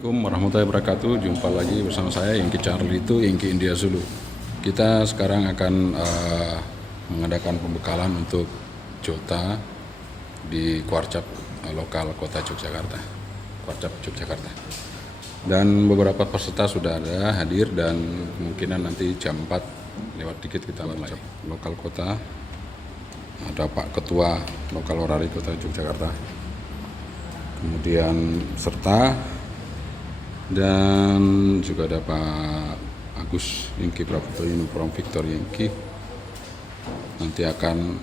Assalamualaikum warahmatullahi wabarakatuh. Jumpa lagi bersama saya Yengki Charlie itu Yengki India Zulu. Kita sekarang akan mengadakan pembekalan untuk Jota di Kuarcap lokal kota Yogyakarta, Kuarcap Yogyakarta. Dan beberapa peserta sudah ada hadir dan kemungkinan nanti jam 4 lewat dikit kita mulai. Lokal kota ada Pak Ketua Lokal Orari Kota Yogyakarta, kemudian serta dan juga ada Pak Agus Yengki Praputo Uniform Victor Yengki nanti akan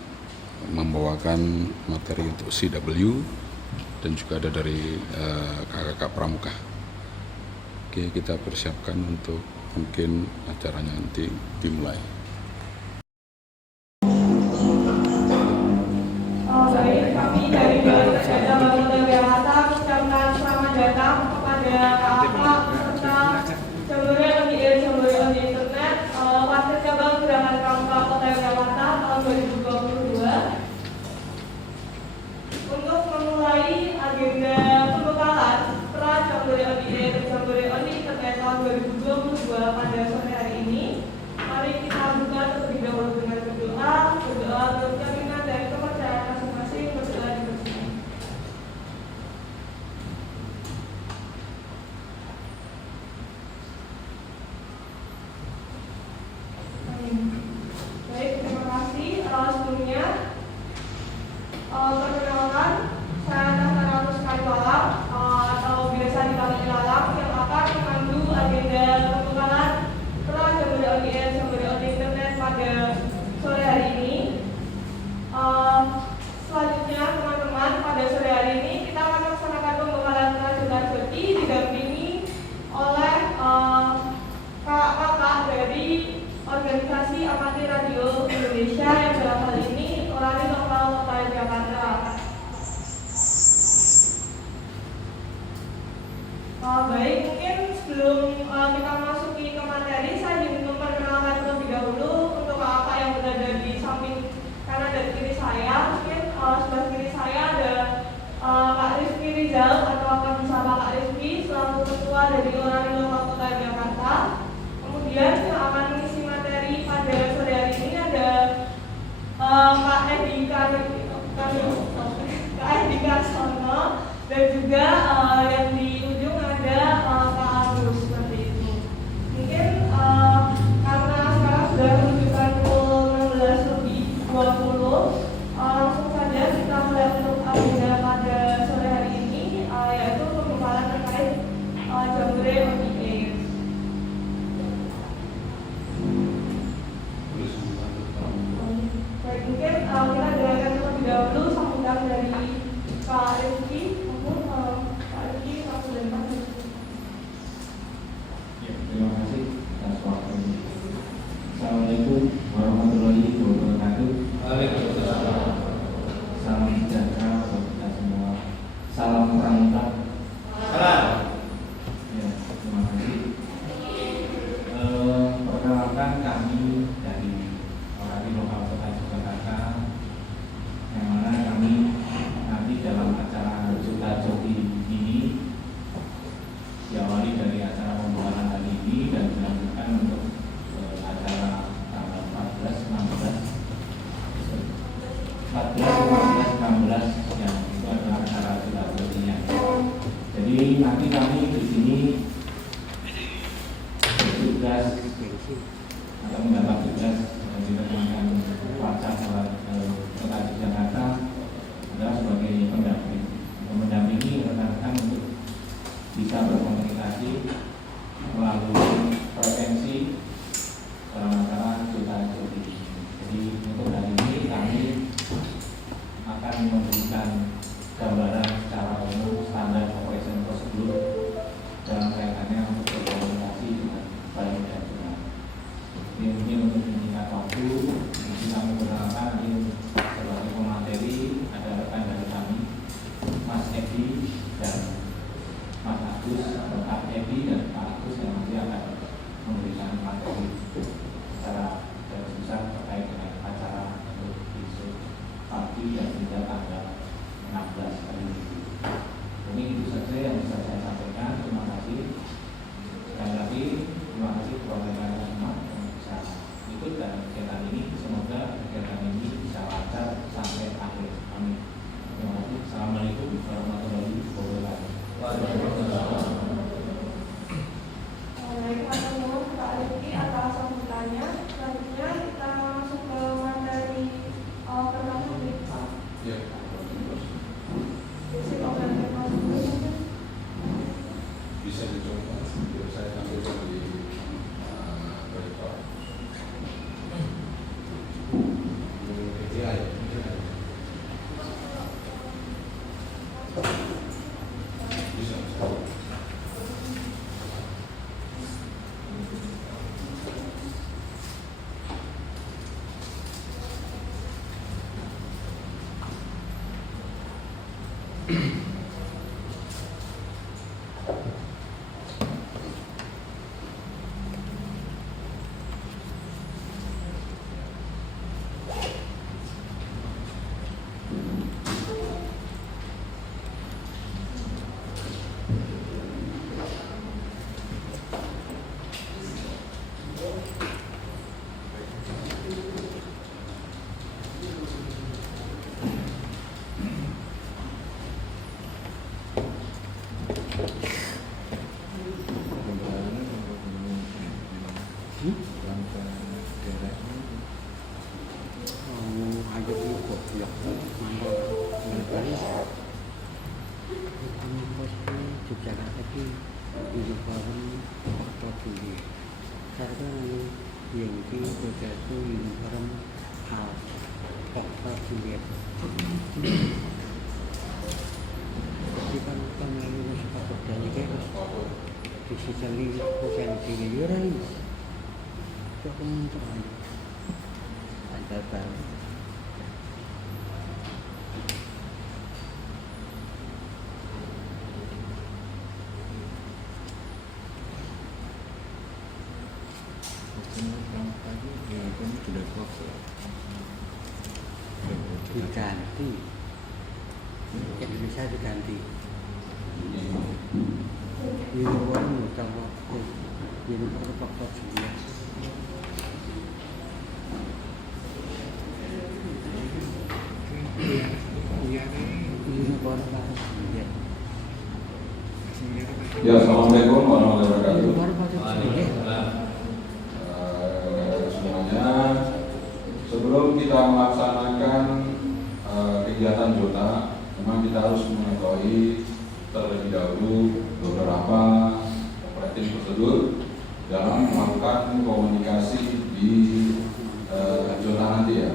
membawakan materi untuk CW dan juga ada dari kakak-kakak pramuka. Oke, kita persiapkan untuk mungkin acaranya nanti dimulai. Kami dari Balai Persada Kota Jakarta mengucapkan selamat datang kepada kakak serta jambore on internet warga cabang Gerakan Pramuka Kota Jakarta tahun 2022 untuk memulai agenda pembekalan pra jambore on dan jambore on internet tahun 2022 pada sore hari ini. Mari kita buka terlebih dahulu dengan berdoa untuk jaminan dan kepercayaan masing-masing. Berdoa di bersama. Baik, terima kasih. Sebelumnya perkenalkan, saya Nasara Ruskaiwalam atau biasa dipanggil Lalang yang akan memandu agenda pembekalan pra jambore on internet pada sore hari ini. Selanjutnya teman-teman, pada sore hari ini kita akan melaksanakan pembekalan Prajurit Joti didampingi oleh kakak-kakak dari organisasi amati radio Indonesia yang dalam hal ini Orari Lokal Kota Jakarta. Baik, mungkin sebelum kita masuki ke materi, saya ingin memperkenalkan terlebih dahulu untuk kakak yang berada di samping kanan dan kiri saya. Mungkin sebelah kiri saya ada Kak Rizky Rizal atau akan disapa Kak Rizky selaku Ketua dari Orari Lokal Kota Jakarta. Kemudian yang akan mengisi materi pada sore hari ini ada Kak Edi Karsono dan juga yang di ujung ada Kak Agus, seperti itu. Mungkin karena sekarang sudah menunjukkan pukul 16:20, langsung saja kita mulai untuk agenda pada sore hari ini, yaitu pembekalan terkait jambore on air. Baik, mungkin kita dengarkan terlebih dahulu sambutan dari Pak Rizky. Pak Rizky, langsung dari Pak Rizky. Ya, terima kasih atas waktunya. Assalamualaikum warahmatullahi wabarakatuh. Waalaikumsalam. Salam sejahtera buat kita semua. Salam pramuka. Salam. Ya, terima kasih. Perkenalkan kami dari Orari Lokal Kota Yogyakarta, yang mana kami nanti dalam acara Jota Joti ini diawali dari acara pembekalan hari ini dan dilanjutkan untuk acara tanggal 14, 15, yang itu adalah acara Jota Jotinya. Jadi nanti kami di sini bertugas atau mendapat tugas dari rekan-rekan Kuarcap Kota Yogyakarta adalah sebagai pendamping, mendampingi rekan-rekan untuk bisa berkomunikasi melalui frekuensi dalam acara Jota Joti. Jadi untuk hari ini kami akan memberikan gambaran secara umum standar operation prosedur dalam kaitannya untuk berkomunikasi dengan baik dan benar. Ini mungkin untuk menyingkat waktu, jadi kami perkenalkan ini sebagai pemateri ada rekan dari kami, Mas Edi dan Mas Agus, atau Kak Edi dan Pak Agus yang nanti akan memberikan materi secara garis besar terkait dengan acara untuk besok pagi dan hingga tanggal 16 hari ini. Ini itu saja yang bisa saya sampaikan. Terima kasih. diganti, Indonesia diganti. Uniform utama uniform faktor juga. Uniform faktor juga. Ya, assalamualaikum warahmatullahi wabarakatuh. Uniform faktor juga. Semuanya, sebelum kita melaksanakan kegiatan Jota, memang kita harus mengetahui terlebih dahulu beberapa operating prosedur dalam melakukan komunikasi di Jota nanti ya.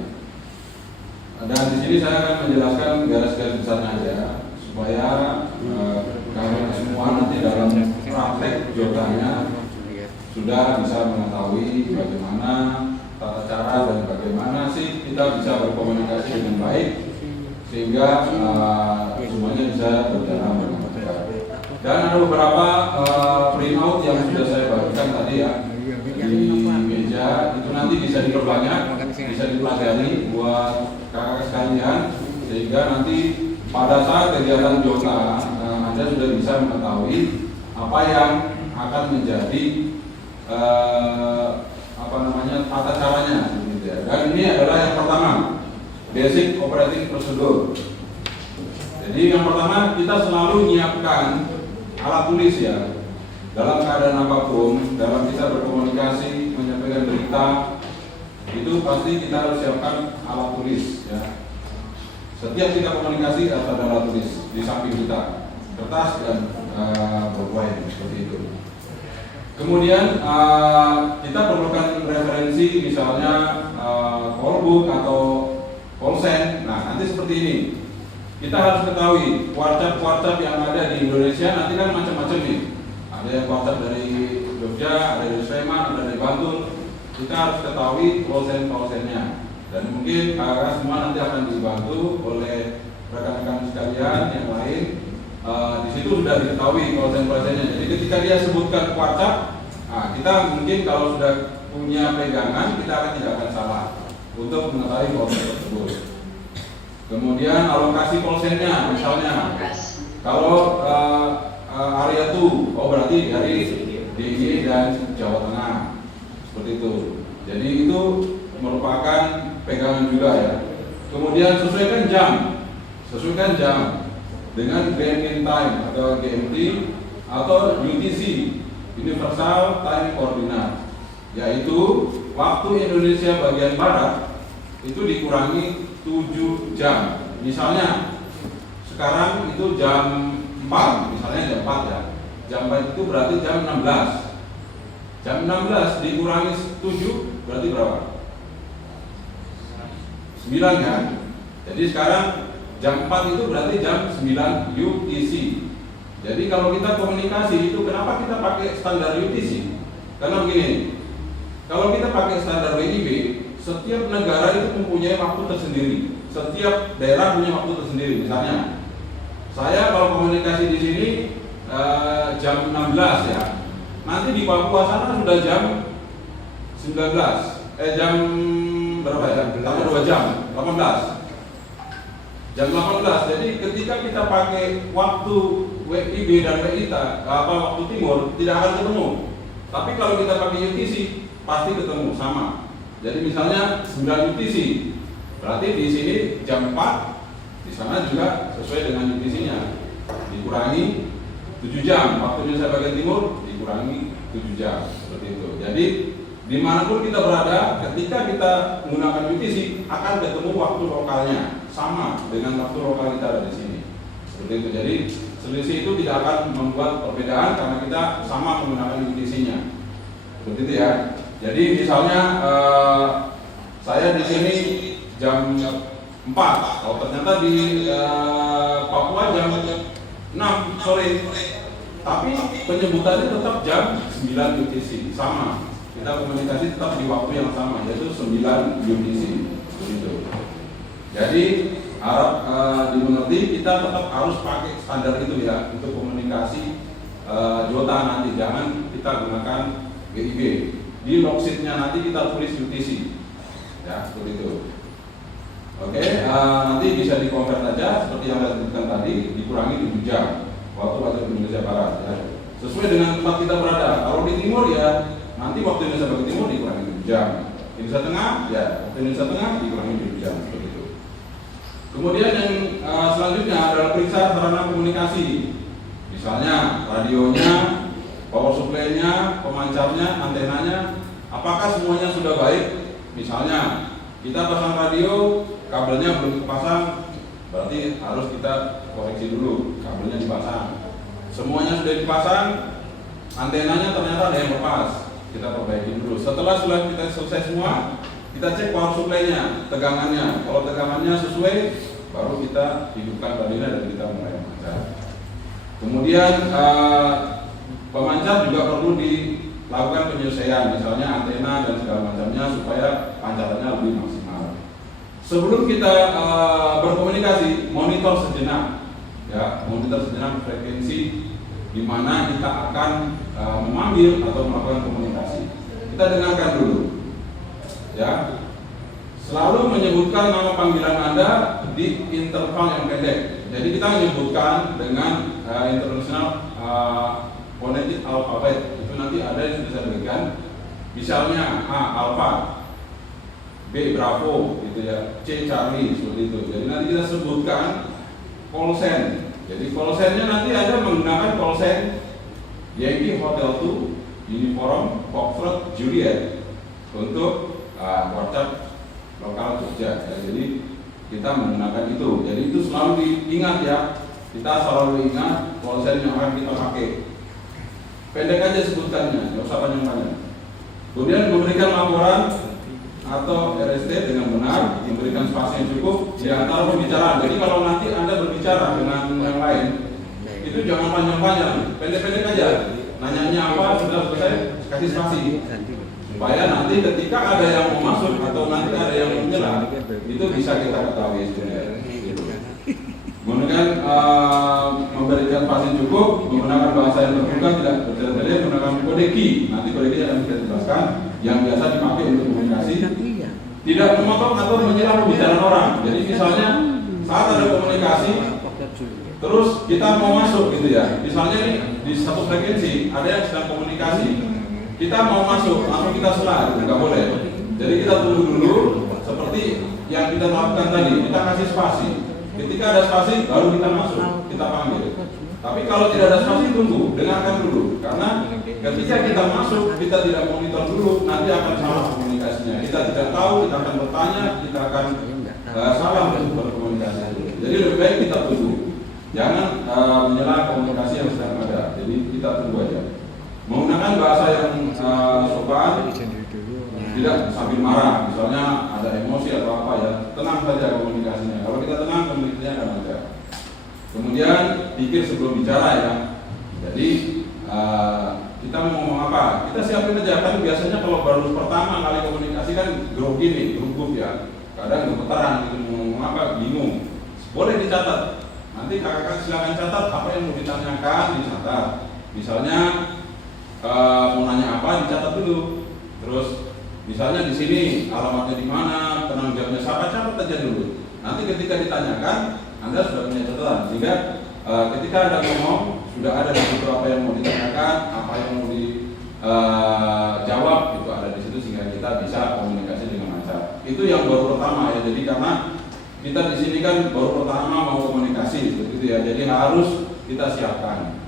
Dan di sini saya akan menjelaskan garis-garis besarnya aja supaya kalian semua nanti dalam praktek Jotanya sudah bisa mengetahui bagaimana tata cara dan bagaimana sih kita bisa berkomunikasi dengan baik sehingga semuanya bisa berjalan dengan baik. Dan ada beberapa printout yang sudah saya bagikan tadi ya di meja, itu nanti bisa diperbanyak, bisa dipelajari buat kakak sekalian sehingga nanti pada saat kegiatan Jota Anda sudah bisa mengetahui apa yang akan menjadi tata caranya gitu ya. Dan ini adalah yang pertama, basic operating procedure. Jadi yang pertama, kita selalu menyiapkan alat tulis ya. Dalam keadaan apapun, dalam kita berkomunikasi, menyampaikan berita, itu pasti kita harus siapkan alat tulis ya. Setiap kita komunikasi harus ada alat tulis di samping kita, kertas dan bolpen seperti itu. Kemudian kita perlukan referensi, misalnya callbook atau callsen. Nah, nanti seperti ini. Kita harus ketahui WhatsApp yang ada di Indonesia nanti kan macam-macam nih. Ada yang WhatsApp dari Jogja, ada dari Sleman, ada dari Bantul. Kita harus ketahui callsennya. Dan mungkin kakak semua nanti akan dibantu oleh rekan-rekan sekalian yang lain. Di situ sudah diketahui callsennya. Jadi ketika dia sebutkan WhatsApp, kita mungkin kalau sudah punya pegangan, kita tidak akan salah untuk mengetahui callsen tersebut. Kemudian alokasi callsennya, misalnya kalau area 2, berarti dari DIY dan Jawa Tengah, seperti itu. Jadi itu merupakan pegangan juga ya. Kemudian sesuaikan jam dengan Grand In Time atau GMT atau UTC, Universal Time Coordinate, yaitu waktu Indonesia bagian barat itu dikurangi 7 jam. Misalnya sekarang itu jam 4, misalnya jam 4 ya. Jam 4 itu berarti jam 16. Jam 16 dikurangi 7 berarti berapa? 9 kan? Jadi sekarang jam 4 itu berarti jam 9 UTC. Jadi kalau kita komunikasi itu kenapa kita pakai standar UTC? Karena begini, kalau kita pakai standar WIB, setiap negara itu mempunyai waktu tersendiri. Setiap daerah punya waktu tersendiri. Misalnya Saya kalau komunikasi di sini jam 16 ya. Nanti di Papua sana sudah jam 19. Jam berapa ya? Tambah 2 jam, 18. Jam 18. Jadi ketika kita pakai waktu WIB dan WITA, waktu timur tidak akan ketemu. Tapi kalau kita pakai UTC pasti ketemu sama. Jadi misalnya 9 UTC, berarti di sini jam 4, di sana juga sesuai dengan UTC-nya. Dikurangi 7 jam, waktu Indonesia bagian timur dikurangi 7 jam, seperti itu. Jadi dimanapun kita berada, ketika kita menggunakan UTC akan ketemu waktu lokalnya sama dengan waktu lokal kita ada di sini. Seperti itu. Jadi selisih itu tidak akan membuat perbedaan karena kita sama menggunakan UTC-nya. Seperti itu ya. Jadi misalnya saya di sini jam 4, kalau ternyata di Papua jam 6 sore, tapi penyebutannya tetap jam 9 UTC, sama. Kita komunikasi tetap di waktu yang sama, yaitu 9 UTC. Begitu. Jadi harap dimengerti, kita tetap harus pakai standar itu ya untuk komunikasi Jota nanti. Jangan kita gunakan WIB. Di logsheet-nya nanti kita tulis UTC. Ya, seperti itu. Oke, nanti bisa dikonvert aja seperti yang saya sebutkan tadi, dikurangi 7 jam waktu Indonesia Barat ya. Sesuai dengan tempat kita berada. Kalau di timur ya nanti waktu Indonesia bagian timur dikurangi 7 jam. Indonesia Tengah ya, waktu Indonesia Tengah dikurangi 7 jam seperti itu. Kemudian yang selanjutnya adalah periksa sarana komunikasi. Misalnya radionya, power supply-nya, pemancarnya, antenanya, apakah semuanya sudah baik? Misalnya kita pasang radio, kabelnya belum dipasang, berarti harus kita koreksi dulu, kabelnya dipasang. Semuanya sudah dipasang, antenanya ternyata ada yang lepas, kita perbaiki dulu. Setelah kita selesai semua, kita cek power supply-nya, tegangannya. Kalau tegangannya sesuai, baru kita hidupkan radionya dan kita mulai memancar. Kemudian pemancar juga perlu dilakukan penyesuaian, misalnya antena dan segala macamnya supaya pancarannya lebih maksimal. Sebelum kita berkomunikasi, monitor sejenak, ya, monitor sejenak frekuensi di mana kita akan memanggil atau melakukan komunikasi. Kita dengarkan dulu, ya. Selalu menyebutkan nama panggilan Anda di interval yang pendek. Jadi kita menyebutkan dengan international phonetic alphabet. Itu nanti ada yang sudah saya berikan. Misalnya A alpha, B bravo, gitu ya, C Charlie, seperti itu. Jadi nanti kita sebutkan call sign. Jadi call sign-nya nanti ada menggunakan call sign Yankee Hotel 2 Uniform Foxtrot Juliet untuk WhatsApp lokal Jogja. Ya, jadi kita menggunakan itu. Jadi itu selalu diingat ya. Kita selalu ingat call sign yang akan kita pakai. Pendek aja sebutannya, nggak usah panjang-panjang. Kemudian memberikan laporan atau RST dengan benar, memberikan spasi yang cukup di antara pembicaraan. Jadi kalau nanti Anda berbicara dengan yang lain, itu jangan panjang-panjang, pendek-pendek aja. Nanyanya apa, sudah selesai, kasih spasi. Supaya nanti ketika ada yang mau masuk atau nanti ada yang mau menyerang, itu bisa kita ketahui sebenarnya. Kemudian memberikan spasi yang cukup, menggunakan bahasa yang terbuka, tidak bertele-tele, menggunakan kode key. Nanti kode key akan kita jelaskan yang biasa dipakai untuk komunikasi. Tidak memotong atau menyerang pembicaraan orang. Jadi misalnya saat ada komunikasi, terus kita mau masuk gitu ya. Misalnya nih di satu frekuensi ada yang sedang komunikasi, kita mau masuk, langsung kita sela, nggak boleh. Jadi kita tunggu dulu, seperti yang kita lakukan tadi, kita kasih spasi. Ketika ada spasi, baru kita masuk, kita panggil. Tapi kalau tidak ada spasi, tunggu, dengarkan dulu. Karena ketika kita masuk, kita tidak monitor dulu, nanti akan salah komunikasinya. Kita tidak tahu, kita akan bertanya, kita akan salah untuk berkomunikasi. Jadi lebih baik kita tunggu. Jangan menyela komunikasi yang sedang ada. Jadi kita tunggu aja. Menggunakan bahasa yang sopan, tidak sambil marah. Misalnya ada emosi atau apa ya, tenang saja komunikasinya. Kalau kita tenang, komunikasinya akan lancar. Kemudian pikir sebelum bicara ya. Jadi kita mau ngomong apa? Kita siapin aja. Kan biasanya kalau baru pertama kali komunikasi kan grogi nih, gugup ya. Kadang gemetaran gitu, mau ngomong apa, bingung. Boleh dicatat. Nanti kakak silakan catat apa yang mau ditanyakan, dicatat. Misalnya mau nanya apa, dicatat dulu. Terus misalnya di sini alamatnya di mana, penanggung jawabnya siapa, catat aja dulu. Nanti ketika ditanyakan, Anda sudah punya catatan. Sehingga ketika Anda ngomong, sudah ada di situ apa yang mau ditanyakan, apa yang mau dijawab, itu ada di situ sehingga kita bisa komunikasi dengan lancar. Itu yang baru pertama ya. Jadi karena kita di sini kan baru pertama mau komunikasi, begitu ya. Jadi harus kita siapkan.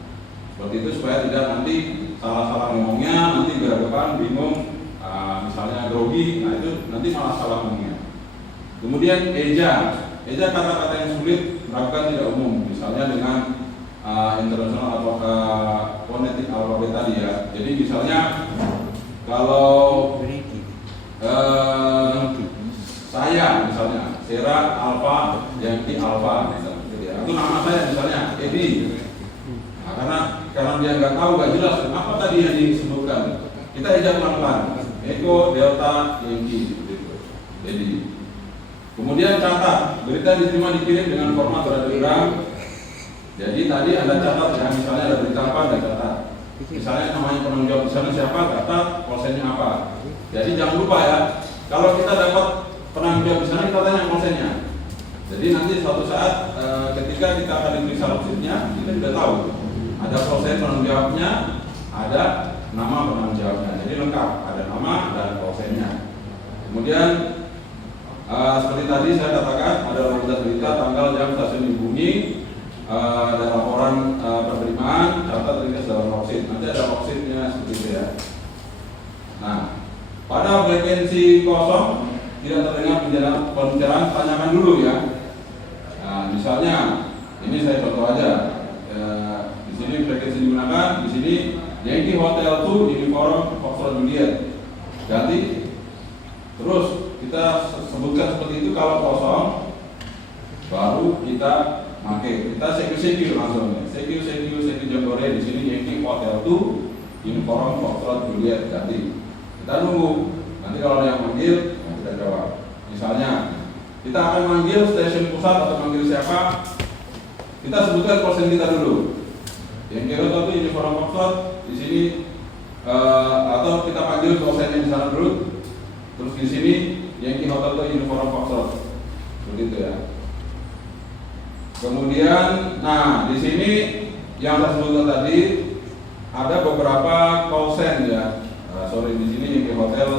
Seperti itu supaya tidak nanti salah-salah ngomongnya, nanti berhadapan bingung, misalnya grogi, nah itu nanti malah salah ngomongnya. Kemudian eja kata-kata yang sulit melakukan tidak umum, misalnya dengan internasional atau fonetik alfabet tadi ya. Jadi misalnya kalau saya misalnya Sera Alfa Yankee Alfa misalnya, gitu ya. Itu nama saya misalnya Edi. Nah, karena dia nggak tahu, nggak jelas apa tadi yang disebutkan, kita ejak pelan-pelan. Eko Delta Yankee gitu. Jadi kemudian catat, berita diterima dikirim dengan format radiogram. Jadi tadi Anda catat ya, misalnya ada berita apa, Anda catat. Misalnya namanya penanggung jawab di sana siapa, catat, konsennya apa. Jadi jangan lupa ya, kalau kita dapat penanggung jawab di sana, kita tanya konsennya. Jadi nanti suatu saat ketika kita akan diperiksa logiknya, kita sudah tahu ada proses penanggung jawabnya, ada nama penanggung jawabnya. Jadi lengkap, ada nama dan konsennya. Kemudian seperti tadi saya katakan, ada lalu lintas berita, tanggal, jam, stasiun dihubungi, ada laporan penerimaan, catat ringkas dalam worksheet. Nanti ada worksheetnya seperti itu ya. Nah, pada frekuensi kosong tidak terdengar pembicaraan, tanyakan dulu ya. Nah, misalnya ini saya contoh aja. Di sini frekuensi digunakan, di sini Yankee Hotel 2 Uniform Foxtrot Juliet. Ganti. Terus kita sebutkan seperti itu, kalau kosong baru kita pakai. Kita CQ langsung. CQ Jambore di sini Yankee Hotel 2 Uniform Foxtrot Juliet. Ganti. Kita nunggu. Nanti kalau yang manggil, kita jawab. Misalnya kita akan manggil stasiun pusat atau manggil siapa, kita sebutkan kosen kita dulu. Yang kira itu Uniform Foxtrot di sini, atau kita panggil kosennya di sana dulu. Terus di sini Yankee Hotel itu Uniform Foxtrot, begitu ya. Kemudian, nah di sini yang saya sebutkan tadi ada beberapa kosen ya. Di sini Yankee Hotel,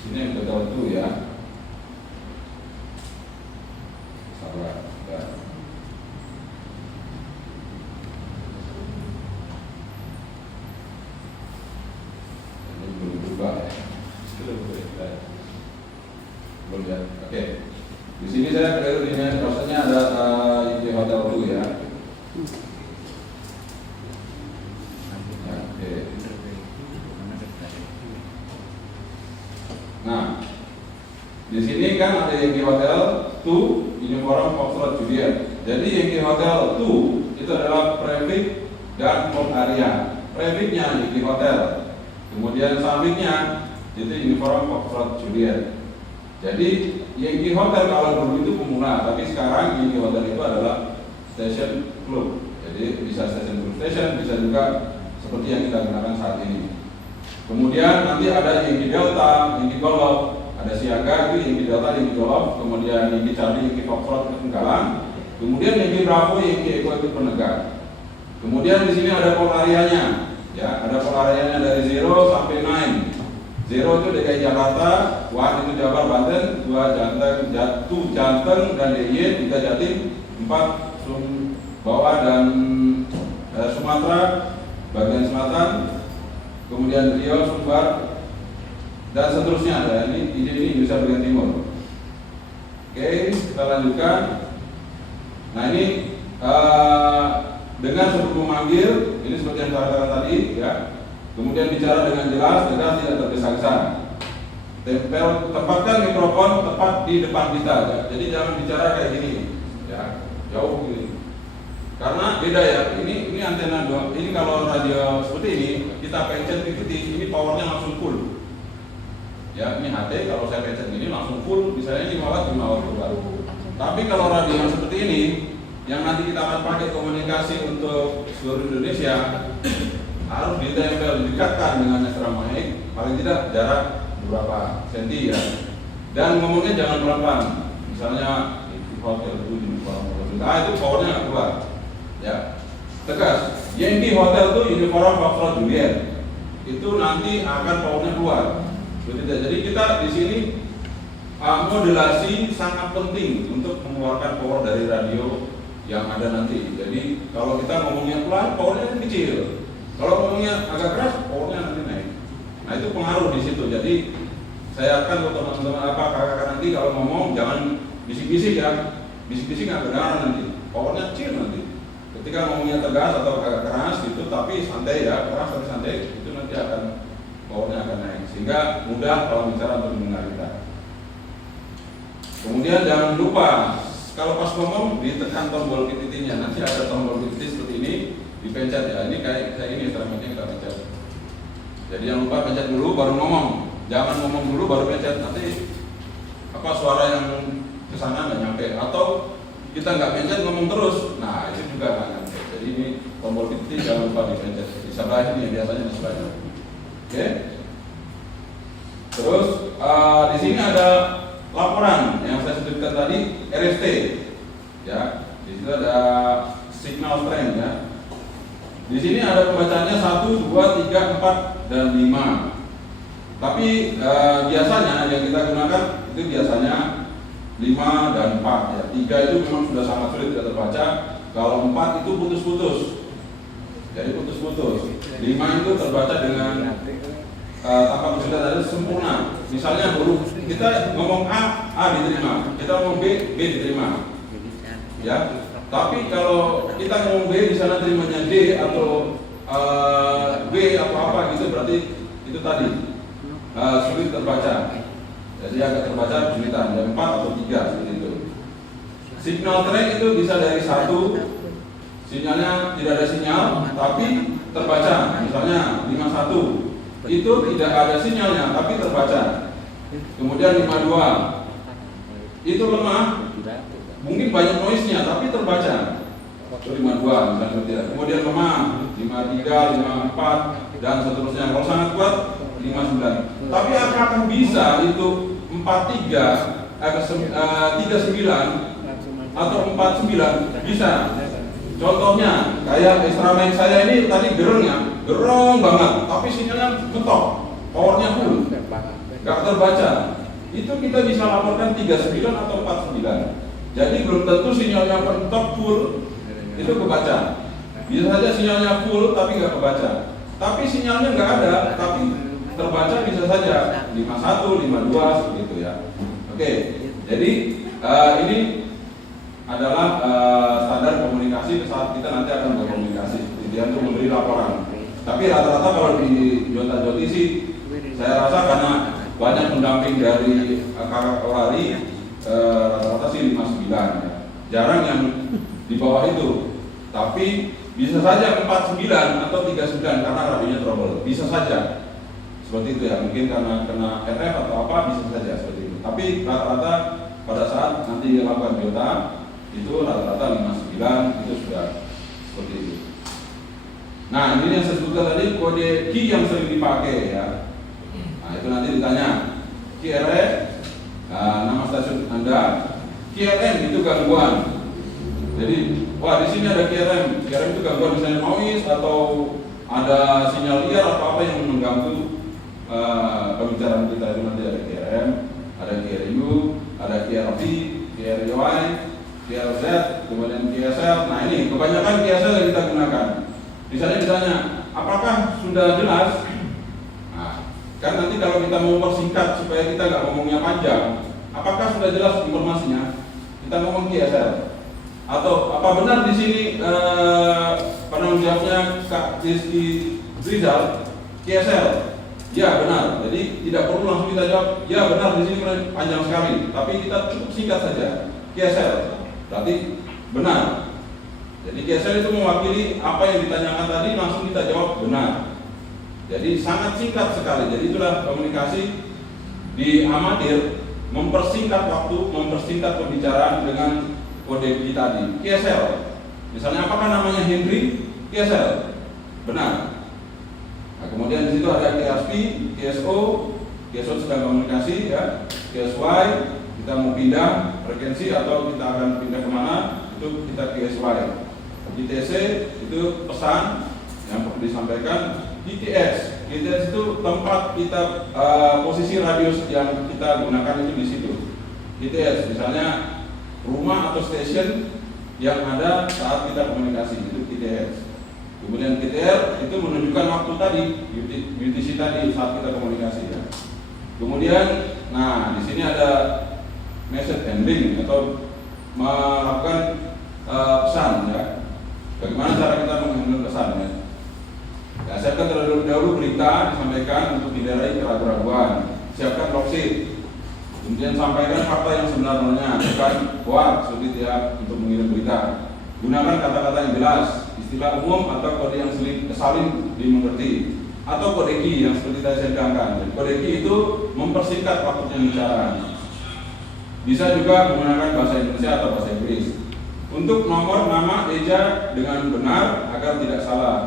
sini yang hotel itu ya. Sabar, ya. Ini belum berubah ya. Belum ya. Oke. Di sini saya keliru ini, maksudnya ada Yankee Hotel dulu ya. Oke. Nah, di sini kan ada Yankee Hotel 2 Uniform Foxtrot Juliet. Jadi Yankee Hotel 2 itu adalah prefix dan port area. Prefixnya Yankee Hotel, kemudian suffixnya itu Uniform Foxtrot Juliet. Jadi Yankee Hotel kalau dulu itu pemula, tapi sekarang Yankee Hotel itu adalah station club. Jadi bisa station club station, bisa juga seperti yang kita gunakan saat ini. Kemudian nanti ada Yankee Delta, Yankee Golf, ada siaga itu Yankee Delta, Yankee Golf, kemudian Yankee Charlie, Yankee Foxtrot itu Penggalan, kemudian Yankee Bravo, Yankee Echo itu penegak. Kemudian di sini ada polarianya, ya, ada polarianya dari 0 sampai 9. 0 itu DKI Jakarta, 1 itu Jabar Banten, 2 Jateng dan DIY, 3 Jatim, 4 Sumbawa dan Sumatera bagian selatan. Kemudian Riau, Sumbar, dan seterusnya ada ini Indonesia bagian timur. Oke, kita lanjutkan. Nah ini dengan sebelum memanggil, ini seperti yang saya katakan tadi, ya. Kemudian bicara dengan jelas, tegas, tidak tergesa-gesa. Tempatkan mikrofon tepat di depan kita, ya. Jadi jangan bicara kayak gini, ya, jauh begini. Karena beda ya, ini antena doang. Ini kalau radio seperti ini, kita pencet ikuti, ini powernya langsung full. Ya, ini HT, kalau saya pencet ini langsung full, misalnya 5 watt keluar. Tapi kalau radio yang seperti ini yang nanti kita akan pakai komunikasi untuk seluruh Indonesia harus ditempel, didekatkan dengan asrama mic, paling tidak jarak beberapa senti ya. Dan ngomongnya jangan pelan-pelan. Misalnya di hotel itu di itu powernya nggak keluar, ya. Tegas. Yankee Hotel itu Uniform Foxtrot Juliet. Itu nanti akan powernya keluar. Jadi kita di sini modulasi sangat penting untuk mengeluarkan power dari radio yang ada nanti. Jadi kalau kita ngomongnya pelan, powernya kan kecil. Kalau ngomongnya agak keras, powernya nanti naik. Nah itu pengaruh di situ. Jadi saya akan untuk teman-teman kakak-kakak nanti kalau ngomong jangan bisik-bisik ya. Bisik-bisik nggak kedengaran nanti. Powernya kecil nanti. Ketika ngomongnya tegas atau agak keras gitu, tapi santai ya, keras tapi santai, itu nanti akan powernya akan naik. Sehingga mudah kalau bicara untuk mendengar kita. Kemudian jangan lupa kalau pas ngomong ditekan tombol titiknya. Nanti ada tombol titik seperti ini, dipencet ya. Ini kayak ini seramiknya kita pencet. Jadi jangan lupa pencet dulu baru ngomong. Jangan ngomong dulu baru pencet, nanti suara yang kesana nggak nyampe. Atau kita nggak pencet ngomong terus, nah itu juga nggak nyampe. Jadi ini tombol titik jangan lupa dipencet. Di sebelah ini biasanya di sebelahnya. Oke. Terus di sini ada laporan yang saya sebutkan tadi RST, ya. Di situ ada signal strength ya. Di sini ada pembacaannya 1, 2, 3, 4, dan 5. Tapi biasanya yang kita gunakan itu biasanya 5 dan 4 ya. 3 itu memang sudah sangat sulit tidak terbaca. Kalau 4 itu putus-putus. Jadi putus-putus. 5 itu terbaca dengan tanpa kesulitan, ada sempurna. Misalnya huruf kita ngomong A diterima. Kita ngomong B diterima. Ya. Tapi kalau kita ngomong B di sana terimanya D atau B atau apa gitu berarti itu tadi sulit terbaca. Jadi agak terbaca kesulitan, ada 4 atau 3 seperti itu. Signal track itu bisa dari 1, sinyalnya tidak ada sinyal tapi terbaca. Misalnya 51 itu tidak ada sinyalnya tapi terbaca. Kemudian 52 itu lemah, mungkin banyak noise-nya tapi terbaca. 52 misalnya seperti itu. Kemudian lemah 53, 54 dan seterusnya. Kalau sangat kuat 59. Tapi apakah bisa itu 43 39 atau 49? Bisa. Contohnya kayak instrumen saya ini tadi gerong banget, tapi sinyalnya mentok, powernya full, nggak terbaca. Itu kita bisa laporkan 39 atau 49. Jadi belum tentu sinyalnya mentok full itu kebaca. Bisa saja sinyalnya full tapi nggak kebaca. Tapi sinyalnya nggak ada, tapi terbaca bisa saja 51, 52 seperti itu ya. Oke, jadi ini adalah standar komunikasi saat kita nanti akan berkomunikasi. Dia untuk memberi laporan. Tapi rata-rata kalau di Jota-Joti sih, saya rasa karena banyak pendamping dari kakak Orari, rata-rata sih 59 ya. Jarang yang di bawah itu. Tapi bisa saja 49 atau 39 karena radionya trouble. Bisa saja. Seperti itu ya, mungkin karena kena RF atau apa bisa saja seperti itu. Tapi rata-rata pada saat nanti dilakukan Jota itu rata-rata 59 itu sudah seperti itu. Nah ini yang saya sebutkan tadi kode key yang sering dipakai ya. Nah itu nanti ditanya KRF, nama stasiun Anda, KRM itu gangguan. Jadi wah di sini ada KRM itu gangguan misalnya noise atau ada sinyal liar atau apa yang mengganggu pembicaraan kita. Itu nanti ada KRM, ada KRU, ada KRV, KRY, KRZ, kemudian KSL. Nah ini kebanyakan KSL yang kita gunakan. Misalnya ditanya, apakah sudah jelas? Nah, kan nanti kalau kita mau mempersingkat supaya kita nggak ngomongnya panjang, apakah sudah jelas informasinya? Kita ngomong KSL. Atau apa benar di sini penanggung jawabnya Kak Rizky Rizal KSL? Ya benar. Jadi tidak perlu langsung kita jawab. Ya benar di sini panjang sekali. Tapi kita cukup singkat saja. KSL. Berarti benar. Jadi KSL itu mewakili apa yang ditanyakan tadi langsung kita jawab benar. Jadi sangat singkat sekali. Jadi itulah komunikasi di amatir, mempersingkat waktu, mempersingkat pembicaraan dengan kode BI tadi, QSL. Misalnya apakah namanya Henry? QSL. Benar. Nah, kemudian di situ ada QSP, QSO sedang komunikasi ya, QSY kita mau pindah frekuensi atau kita akan pindah kemana, itu kita QSY. ITC itu pesan yang perlu disampaikan. ITS itu tempat kita posisi radius yang kita gunakan itu di situ. ITS misalnya rumah atau stasiun yang ada saat kita komunikasi, itu ITS. Kemudian KTR itu menunjukkan waktu tadi, UTC tadi saat kita komunikasi ya. Kemudian, nah di sini ada message handling atau melakukan pesan ya. Bagaimana cara kita menghandle pesan ya? Ya, siapkan terlebih dahulu berita disampaikan untuk dihindari keraguan-keraguan. Siapkan logsit. Kemudian sampaikan fakta yang sebenarnya, bukan hoax seperti ya untuk mengirim berita. Gunakan kata-kata yang jelas, istilah umum atau kode yang saling dimengerti, atau kode key yang seperti tadi saya bilangkan. Kode key itu mempersingkat waktu pembicaraan. Bisa juga menggunakan bahasa Indonesia atau bahasa Inggris. Untuk nomor nama eja dengan benar agar tidak salah.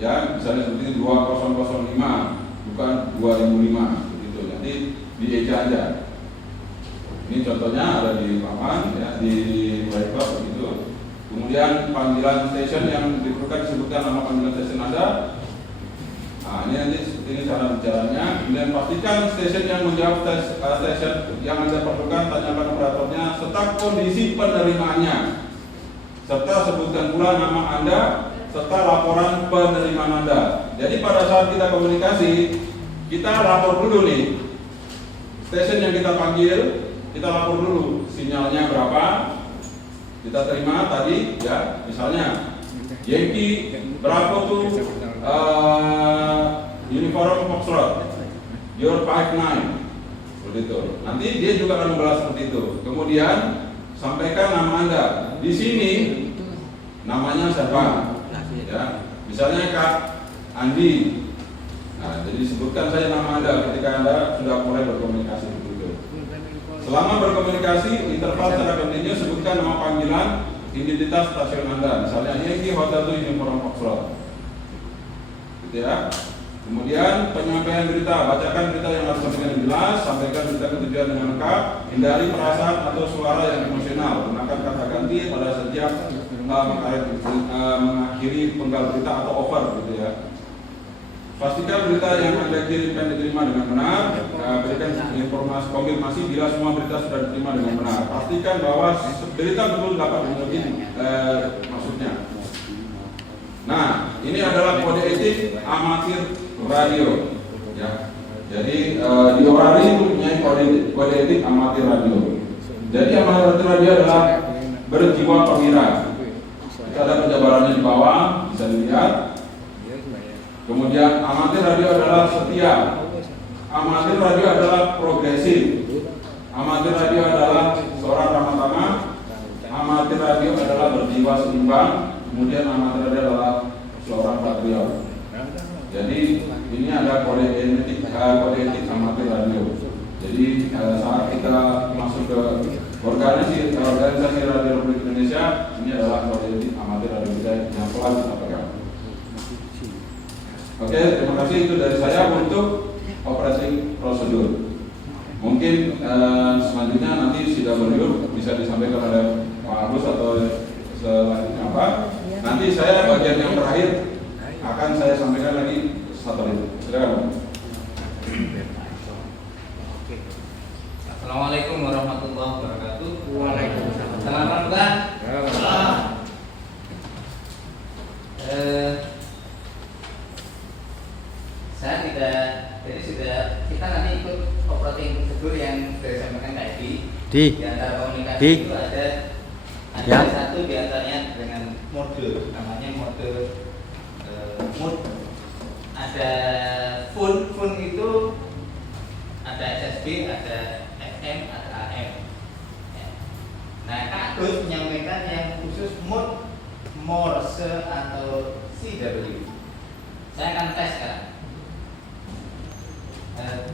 Ya, misalnya seperti 2005 bukan 2005 begitu. Nanti dieja aja. Ini contohnya ada di papan ya, di whiteboard begitu. Kemudian panggilan stasiun yang diperlukan disebutkan nama panggilan stasiun Anda. Nah, ini nanti seperti ini cara bicaranya. Kemudian pastikan stasiun yang menjawab stasiun yang Anda perlukan, tanyakan operatornya serta kondisi penerimaannya. Serta sebutkan pula nama Anda serta laporan penerimaan Anda. Jadi pada saat kita komunikasi, kita lapor dulu nih. Stasiun yang kita panggil, kita lapor dulu sinyalnya berapa. Kita terima tadi ya, misalnya Yankee berapa tuh uniform Foxtrot your 59 seperti itu. Nanti dia juga akan membalas seperti itu. Kemudian sampaikan nama Anda. Di sini namanya siapa? Ya, misalnya Kak Andi. Nah, jadi sebutkan saja nama Anda ketika Anda sudah mulai berkomunikasi begitu. Selama berkomunikasi, interval secara kontinu sebutkan nama panggilan, identitas stasiun Anda. Misalnya Yankee Hotel itu Uniform Foxtrot. Gitu ya. Kemudian penyampaian berita, bacakan berita yang harus sampaikan jelas, sampaikan berita ketujuan dengan lengkap, hindari perasaan atau suara yang emosional, gunakan kata ganti pada setiap mengakhiri penggal berita atau over gitu ya. Pastikan berita yang Anda kirimkan diterima dengan benar, berikan informasi konfirmasi bila semua berita sudah diterima dengan benar. Pastikan bahwa berita betul dapat dimengerti maksudnya. Nah, ini adalah kode etik amatir radio. Ya. Jadi di Orari itu punya kode etik amatir radio. Jadi amatir radio adalah berjiwa perwira. Kita ada penjabarannya di bawah, bisa dilihat. Kemudian amatir radio adalah setia. Amatir radio adalah progresif. Amatir radio adalah seorang ramah tamah. Amatir radio adalah berjiwa seimbang. Kemudian amatir radio adalah seorang patriot. Jadi ini ada kode etik amatir radio. Jadi saat kita masuk ke organisasi Radio Republik Indonesia, ini adalah kode etik amatir radio kita yang telah kita pegang. Oke, terima kasih itu dari saya untuk operating prosedur. Mungkin selanjutnya nanti sidang beliau bisa disampaikan oleh Pak Agus atau selanjutnya apa. Nanti saya bagian yang terakhir akan saya sampaikan lagi satu itu. Silakan. Assalamualaikum warahmatullahi wabarakatuh. Waalaikumsalam. Selamat datang. Saya tidak, jadi sudah kita nanti ikut operating prosedur yang sudah disampaikan tadi. Di antara komunikasi itu ada Ya. satu diantaranya dengan mode, namanya mode mood. Ada phone itu ada SSB, ada FM, ada AM. Ya. Nah, Kak Agus menyampaikan yang khusus mode Morse atau CW. Saya akan tes sekarang.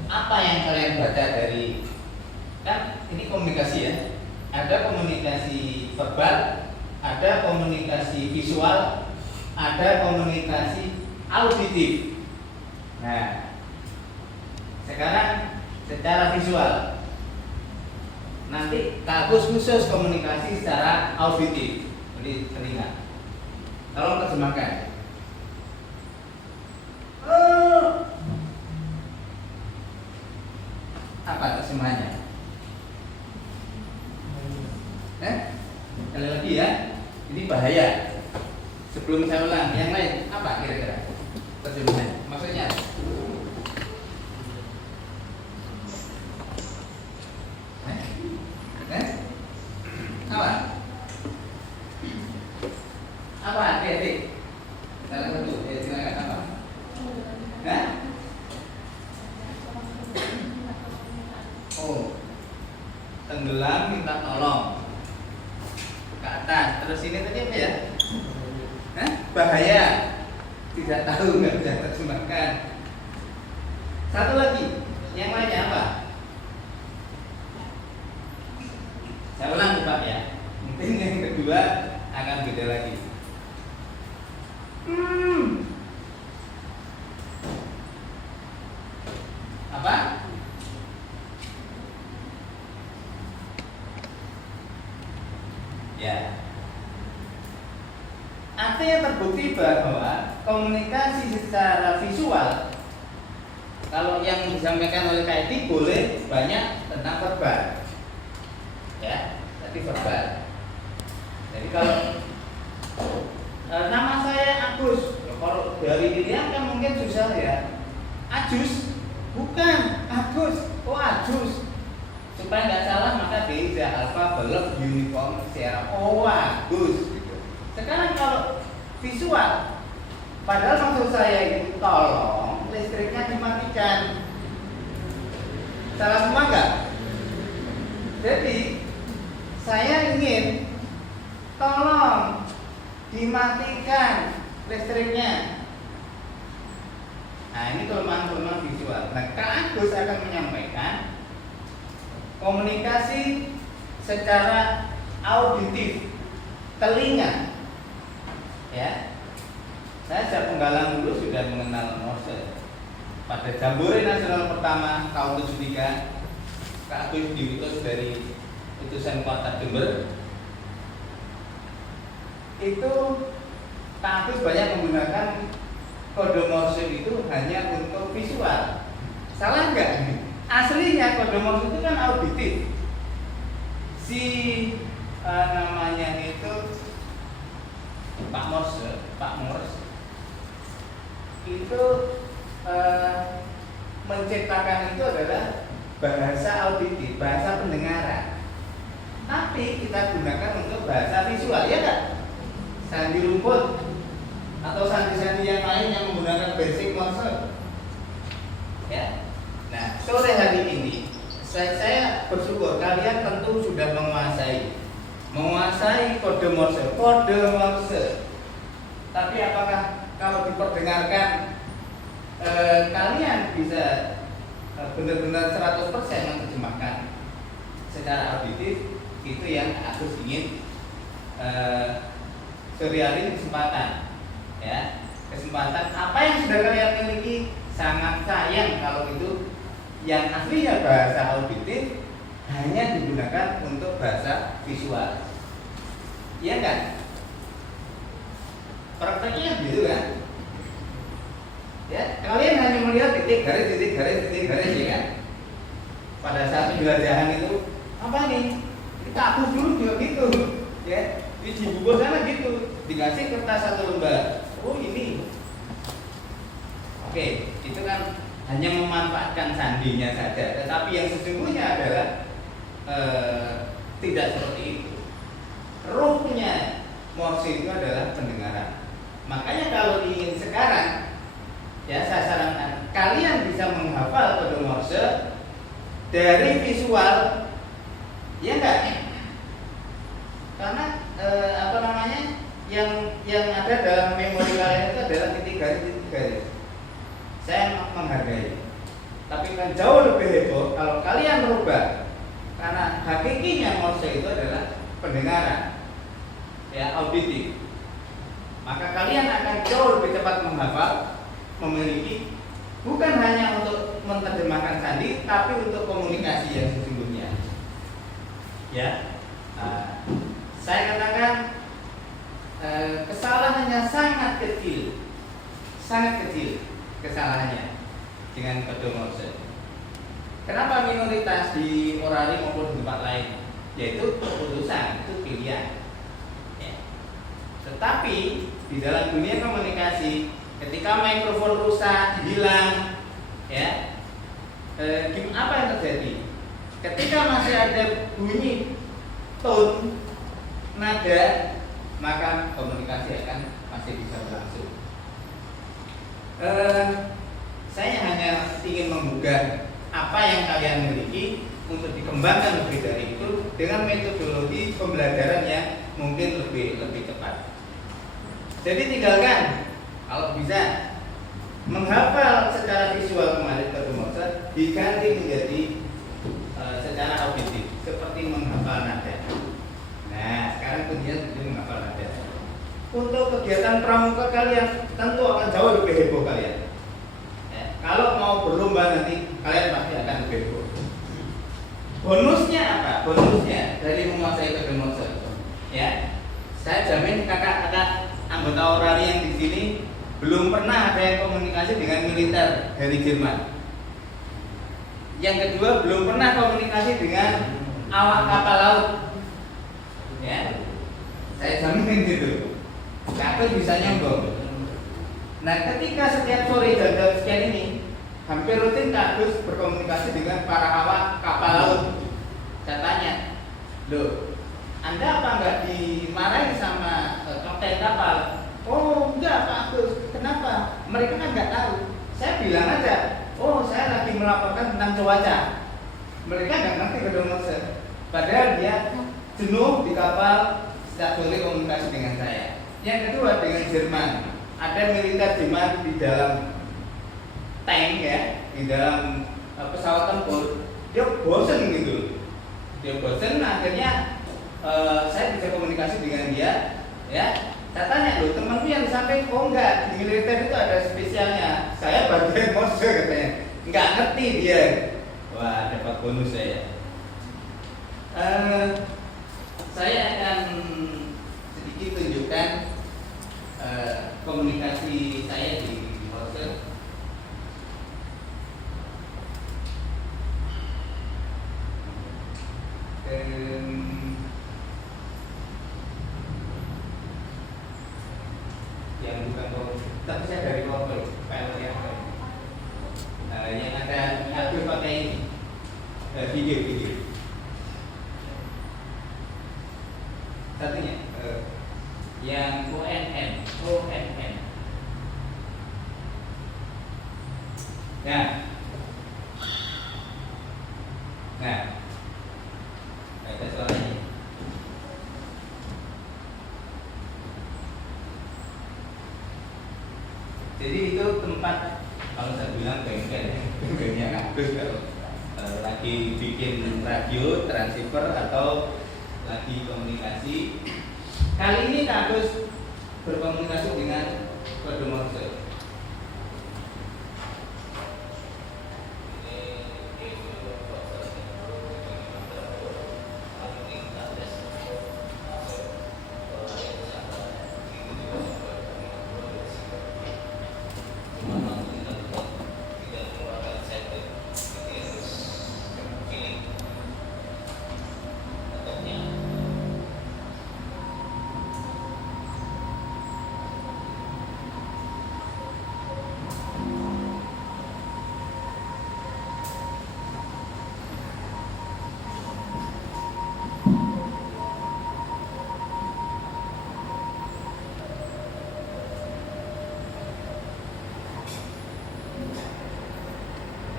Apa yang kalian baca dari, kan ini komunikasi ya, ada komunikasi verbal, ada komunikasi visual, ada komunikasi auditif. Nah, sekarang secara visual. Nanti Agus khusus komunikasi secara auditif, jadi telinga. Tolong terjemahkan. Apa terjemahannya? Sekali lagi ya, ini bahaya. Sebelum saya ulang, yang lain apa kira-kira terjemahannya? Maksudnya? Apa? Apa? Adik-adik? Salah satu, silakan apa? Oh, tenggelam minta tolong ke atas. Terus ini tadi apa ya? Bahaya. Tidak tahu, nggak bisa terjemahkan. Satu lagi, yang lainnya apa? Saya ulang Pak ya. Mungkin yang kedua akan beda lagi. Apa? Ya. Artinya terbukti bahwa komunikasi secara visual, kalau yang disampaikan oleh KID boleh banyak tentang verbal. Ya, tadi verbal. Jadi kalau nama saya Agus, kalau dari dilihat kan mungkin susah ya. Ajus, bukan Agus, oh Ajus. Supaya nggak salah maka beda alfa belok uniform Sierra, oh Agus. Gitu. Sekarang kalau visual, padahal maksud saya itu tolong listriknya dimatikan. Salah semua nggak? Jadi saya ingin tolong dimatikan listriknya. Nah ini kelemahan-kelemahan visual. Nah Kak Agus akan menyampaikan komunikasi secara auditif, telinga. Ya, saya sejak penggalang dulu sudah mengenal Morse. Pada Jambore Nasional pertama tahun 73, Kak Agus diutus dari utusan kota Jember. Itu Kak Agus banyak menggunakan kode Morse itu hanya untuk visual. Salah nggak? Aslinya kode Morse itu kan auditif. Si namanya itu Pak Morse itu menciptakan itu adalah bahasa auditif, bahasa pendengaran. Tapi kita gunakan untuk bahasa visual, ya kan? Sandi rumput atau sandi-sandi yang lain yang menggunakan basic Morse. Ya. Nah, sore hari ini saya bersyukur kalian tentu sudah menguasai kode Morse. Tapi apakah kalau diperdengarkan kalian bisa benar-benar 100% menerjemahkan secara auditif? Itu yang aku ingin sore hari kesempatan, ya, kesempatan apa yang sudah kalian miliki sangat sayang kalau itu yang aslinya bahasa auditif hanya digunakan untuk bahasa visual, iya kan? Prakteknya gitu kan? Ya, kalian hanya melihat titik garis, ya kan? Pada saat penjelajahan itu apa nih? Kita hapus dulu juga gitu, ya. Di buku sana gitu, dikasih kertas satu lembar. Oh ini, oke, itu kan hanya memanfaatkan sandinya saja. Tetapi yang sesungguhnya adalah tidak seperti itu. Ruhnya Morse itu adalah pendengaran. Makanya kalau ingin sekarang, ya saya sarankan kalian bisa menghafal kode Morse dari visual, ya enggak? Karena yang ada dalam memori kalian itu adalah titik garis. Saya menghargai. Tapi kan jauh lebih heboh kalau kalian merubah Karena hakikinya Morse itu adalah pendengaran, ya, auditif. Maka kalian akan jauh lebih cepat menghafal, memiliki, bukan hanya untuk menerjemahkan sandi, tapi untuk komunikasi yang sesungguhnya. Ya, saya katakan kesalahannya sangat kecil kesalahannya dengan kode Morse. Kenapa minoritas di orari maupun di tempat lain? Yaitu keputusan, itu pilihan. Ya. Tetapi di dalam dunia komunikasi, ketika mikrofon rusak, hilang, ya, apa yang terjadi? Ketika masih ada bunyi tone, nada, maka komunikasi akan masih bisa berlangsung. Saya hanya ingin menggugah apa yang kalian miliki untuk dikembangkan lebih dari itu dengan metodologi pembelajaran yang mungkin lebih cepat. Jadi tinggalkan kalau bisa menghafal secara visual kemarin kode Morse diganti menjadi secara auditif seperti menghafal nada. Nah, sekarang kuncinya seperti menghafal nada. Untuk kegiatan pramuka kalian tentu akan jauh lebih heboh kalian. Kalau mau berlomba nanti kalian pasti akan lebih heboh. Bonusnya apa? Bonusnya dari menguasai kode Morse. Ya, saya jamin kakak-kakak anggota orari yang di sini belum pernah ada yang komunikasi dengan militer dari Jerman. Yang kedua, belum pernah komunikasi dengan awak kapal laut. Ya, saya jamin gitu. Kakak bisa nyambung. Nah, ketika setiap sore jam sekian ini hampir rutin Kak Agus berkomunikasi dengan para awak kapal laut. Saya tanya, loh, Anda apa enggak dimarahin sama kapten kapal? Oh, enggak Pak Agus. Kenapa? Mereka kan enggak tahu. Saya bilang aja, oh, saya lagi melaporkan tentang cuaca. Mereka enggak ngerti kode Morse. Padahal dia jenuh di kapal setiap sore komunikasi dengan saya. Yang kedua dengan Jerman. Ada militer Jerman di dalam tank, ya, di dalam pesawat tempur. Dia bosen gitu. Dia bosen, akhirnya saya bisa komunikasi dengan dia, ya. Saya tanya, loh, temanmu yang sampai, oh enggak, di militer itu ada spesialnya. Saya bagian Morse katanya. Enggak ngerti dia. Wah, dapat bonus saya. Saya akan sedikit tunjukkan komunikasi saya di Morse. Yang bukan PowerPoint, tapi saya dari PowerPoint, file yang ada Abdul pakai ini video. Satunya yang ONN. Nah, ada suaranya. Jadi itu tempat, kalau saya bilang bengkelnya Agus kalau lagi bikin radio, transceiver atau lagi komunikasi. Kali ini Agus berkomunikasi dengan kode Morse.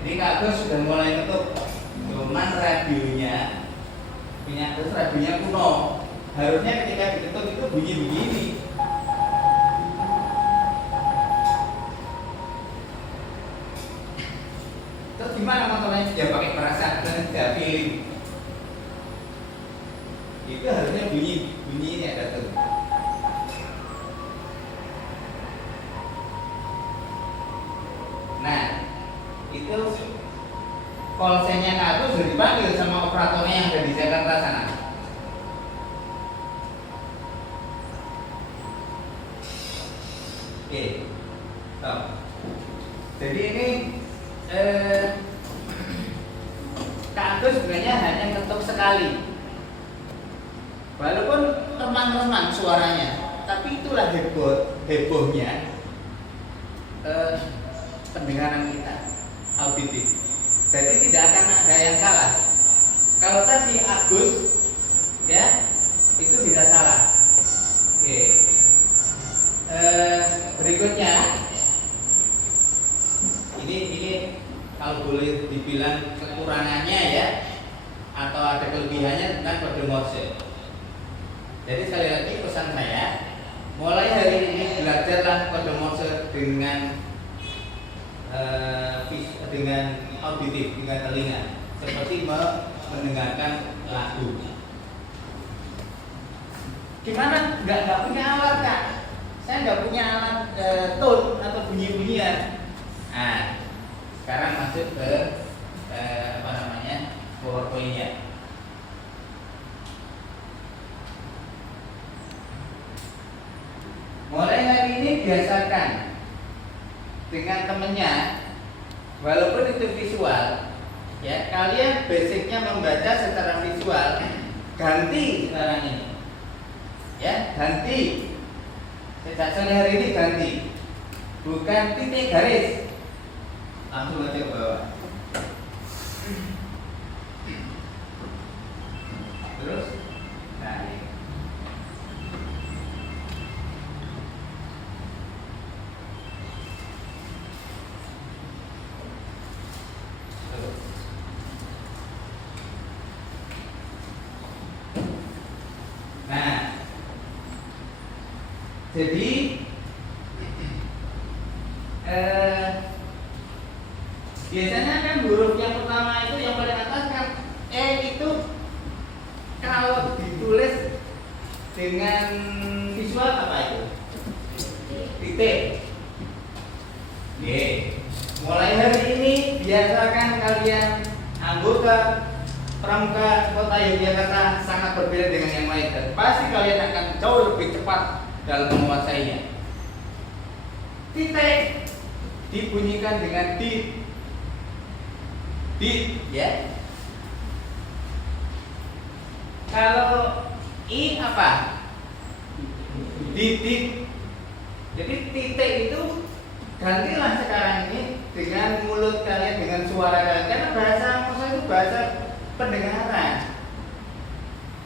Jadi Kak Agus sudah mulai ketuk, cuman radionya punya Agus radionya kuno. Harusnya ketika diketuk itu bunyi begini. Terus gimana motornya? Ya pakai perasaan dan feeling. itu call sign-nya ke aku sudah dipanggil sama operatornya yang ada di Jakarta sana. Oke, jadi ini Kak Agus sebenarnya hanya ngetuk sekali, walaupun remang-remang suaranya, tapi itulah hebohnya pendengaran kita auditif. Jadi tidak akan ada yang salah. Kalau tadi Agus, ya itu tidak salah. Oke. Berikutnya, ini kalau boleh dibilang kekurangannya ya, atau ada kelebihannya tentang kode Morse. Jadi sekali lagi pesan saya, mulai hari ini belajarlah kode Morse dengan auditif, dengan telinga, seperti mendengarkan lagu. Gimana? Nggak punya alat Kak? Saya nggak punya alat tone atau bunyi-bunyian. Nah, sekarang masuk ke PowerPoint-nya. Mulai hari ini biasakan dengan temennya, walaupun itu visual, ya kalian basicnya membaca secara visual, ganti sekarang ini, ya ganti. Sejak sore hari ini ganti, bukan titik garis, langsung aja ke bawah. Terus, nah ini. Nah, jadi biasanya kan huruf yang pertama itu yang paling atas kan itu kalau ditulis dengan visual apa itu? Titik. Mulai hari ini biasakan kalian anggota Pramuka Kota Yogyakarta sangat berbeda dengan yang lain dan pasti kalian akan jauh lebih cepat dalam menguasainya. Titik dibunyikan dengan di, ya. Kalau i apa? Di. Jadi titik itu gantilah sekarang ini dengan mulut kalian, dengan suara kalian, karena bahasa Morse itu bahasa pendengaran,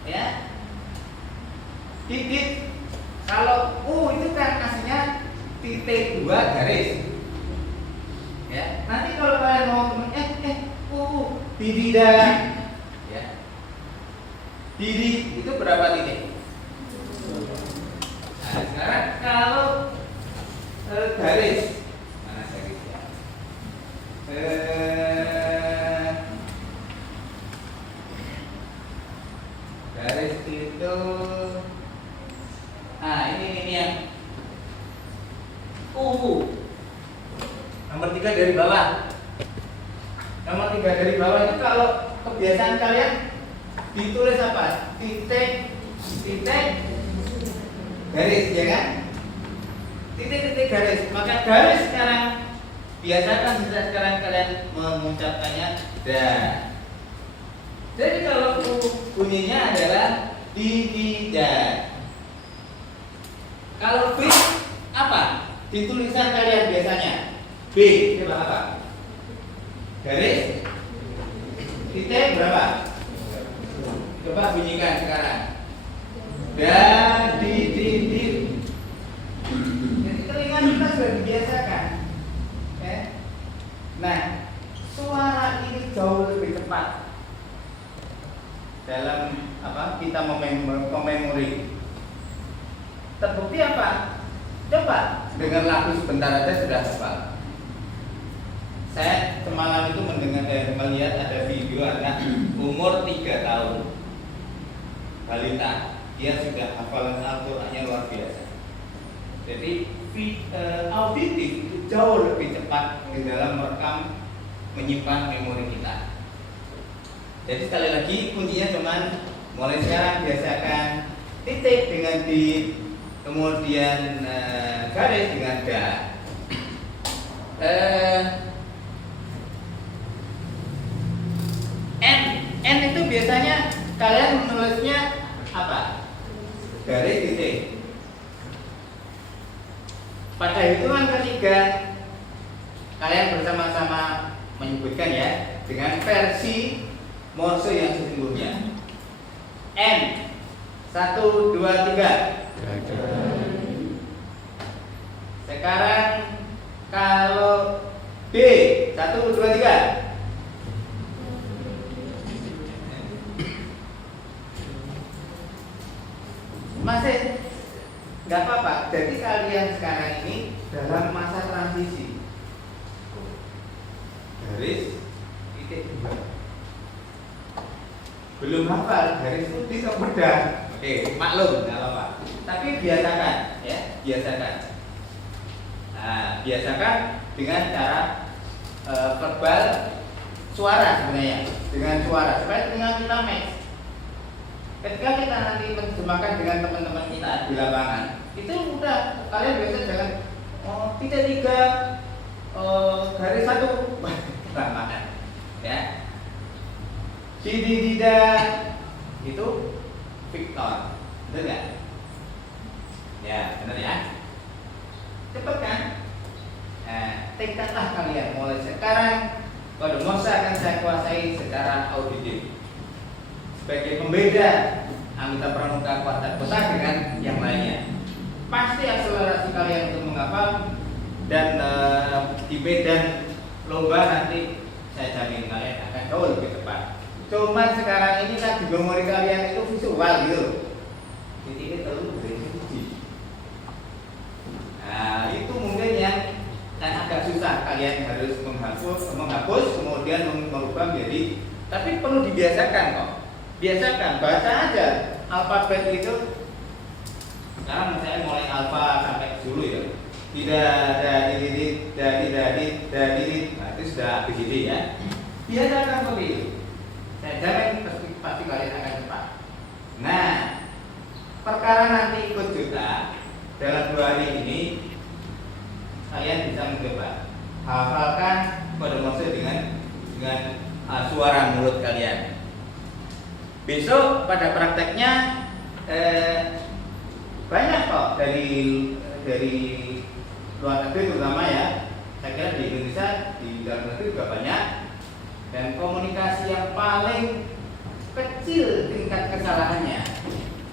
ya. Titik. Kalau itu kan aslinya titik 2 garis, ya. Nanti kalau kalian mau didida, ya. Didi itu berapa titik? Nah, sekarang kalau garis, mana garisnya? Garis itu, ini yang nomor 3 dari bawah. Nomor 3 dari bawah itu kalau kebiasaan kalian ditulis apa? Titik garis, ya kan? Titik garis. Maka garis sekarang biasakan sekarang kalian mengucapkannya dan. Jadi kalau bunyinya adalah tidak. Kalau B apa? Di tulisan kalian biasanya B coba apa? Garis titik berapa? Coba bunyikan sekarang. Dan di. Jadi telinga kita sudah dibiasakan. Ya. Nah, suara ini jauh lebih cepat dalam kita mememori. Terbukti apa? Coba dengar lagu sebentar aja sudah hafal. Saya semalam itu melihat ada video anak umur 3 tahun, balita, dia sudah hafalan Al-Qur'annya luar biasa. Jadi auditif itu jauh lebih cepat di dalam merekam menyimpan memori kita. Jadi sekali lagi kuncinya cuman mulai sekarang biasakan titik dengan di, kemudian garis dengan da. N itu biasanya kalian menulisnya apa? Garis titik. Pada hitungan ketiga kalian bersama-sama menyebutkan ya dengan versi Morse yang sesungguhnya. N 1, 2, 3. Sekarang kalau B 1, 2, 3. Masih nggak apa-apa. Jadi kalian sekarang ini dalam masa transisi. Garis titik 2. Belum hafal garis putih ke pedang. Oke, maklum, nggak apa-apa. Tapi biasakan, ya, biasakan. Nah, biasakan dengan cara verbal suara sebenarnya, dengan suara supaya dengan kita match. Ketika kita nanti menerjemahkan dengan teman-teman kita di lapangan, itu udah kalian biasa jangan titik 3 garis 1 lapangan, ya. Sididida itu Victor, benar nggak? Ya, benar ya. Cepet kan? Nah, tekadlah kalian mulai sekarang. Kode Morse akan saya kuasai secara auditif sebagai pembeda anggota pramuka kuartet kota dengan yang lainnya. Pasti akselerasi kalian untuk menghafal dan di medan lomba nanti saya jamin kalian akan jauh lebih cepat. Cuman sekarang ini kan di memori kalian itu visual gitu. Ini terlalu berhenti. Nah, itu mungkin yang agak susah. Kalian harus menghapus kemudian merubah menjadi. Tapi perlu dibiasakan kok. Biasakan baca aja alfabet itu. Sekarang saya mulai alfa sampai dulu ya. Tidak dari. Nah, itu sudah begini ya. Biasakan seperti itu. Saya jamin pasti kalian akan cepat. Nah, perkara nanti ikut juga dalam 2 hari ini kalian bisa mencoba hafalkan kode Morse dengan suara mulut kalian. Besok pada prakteknya banyak kok dari luar negeri terutama ya. Saya kira di Indonesia, di dalam negeri juga banyak. Dan komunikasi yang paling kecil tingkat kesalahannya,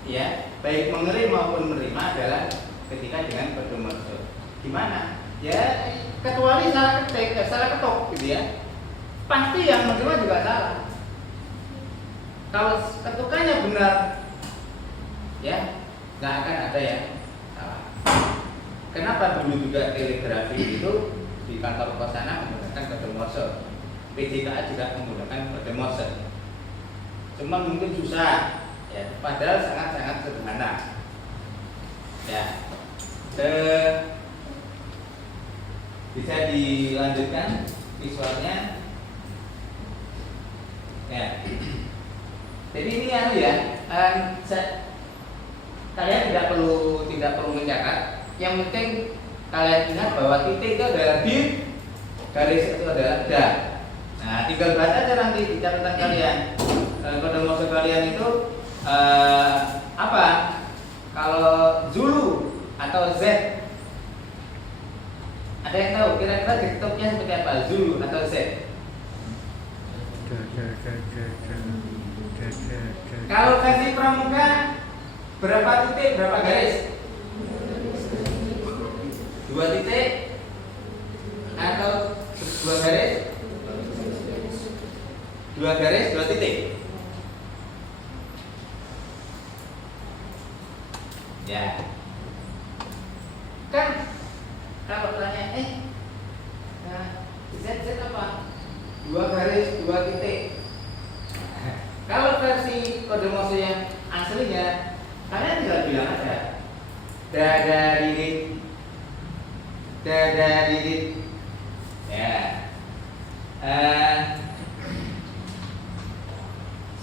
ya, baik mengirim maupun menerima adalah ketika dengan kode Morse. Gimana? Ya, kecuali salah ketik, salah ketuk, gitu ya. Pasti yang menerima juga salah. Kalau ketukannya benar, ya, nggak akan ada yang salah. Kenapa dulu juga telegrafi itu di kantor pos sana menggunakan kode Morse? PJKA juga menggunakan kode Morse. Cuma mungkin susah, ya, padahal sangat-sangat sederhana. Ya, bisa dilanjutkan visualnya. Ya, jadi ini ya, kalian tidak perlu mencatat. Yang penting kalian ingat bahwa titik itu adalah di, garis itu adalah da. Nah, tinggal baca aja nanti di catatan kalian. Kode Morse kalian itu apa? Kalau Zulu atau Z, ada yang tahu kira-kira diketupnya seperti apa? Zulu atau Z? Kalau versi pramuka berapa titik, berapa garis? 2 titik atau 2 garis? 2 garis, 2 titik. Ya. Kan kalau tanya Z apa? 2 garis, 2 titik. Kalau versi kode Morse yang aslinya, kalian tinggal bilang aja dada didit, ya. Eh,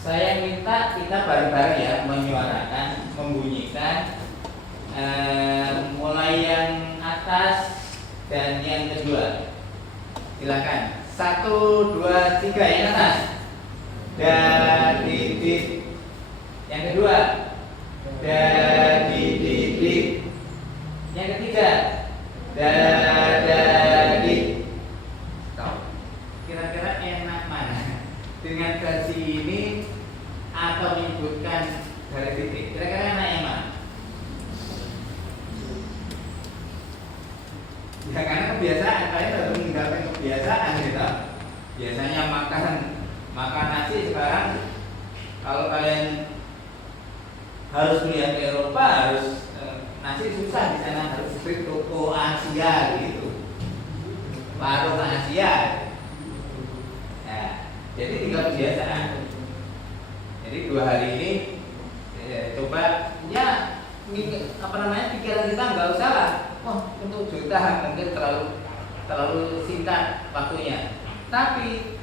saya minta kita bareng-bareng ya menyuarakan, membunyikan mulai yang atas dan yang kedua. Silakan. 1, 2, 3 yang atas. Da di di. Yang kedua. Da di di. Yang ketiga. Da di. Kira-kira enak mana? Dengan versi ini atau menyebutkan garis titik. Kira-kira enak yang mana? Ya karena kebiasaan, kalian harus meninggalkan kebiasaan gitu. Biasanya makan nasi, sekarang kalau kalian harus melihat ke Eropa harus nasi susah di sana, harus ke toko Asia gitu, warung Asia. Nah, jadi tinggal kebiasaan. Jadi 2 hari ini coba ya pikiran kita nggak usah lah. Oh, untuk jutaan mungkin terlalu singkat waktunya. Tapi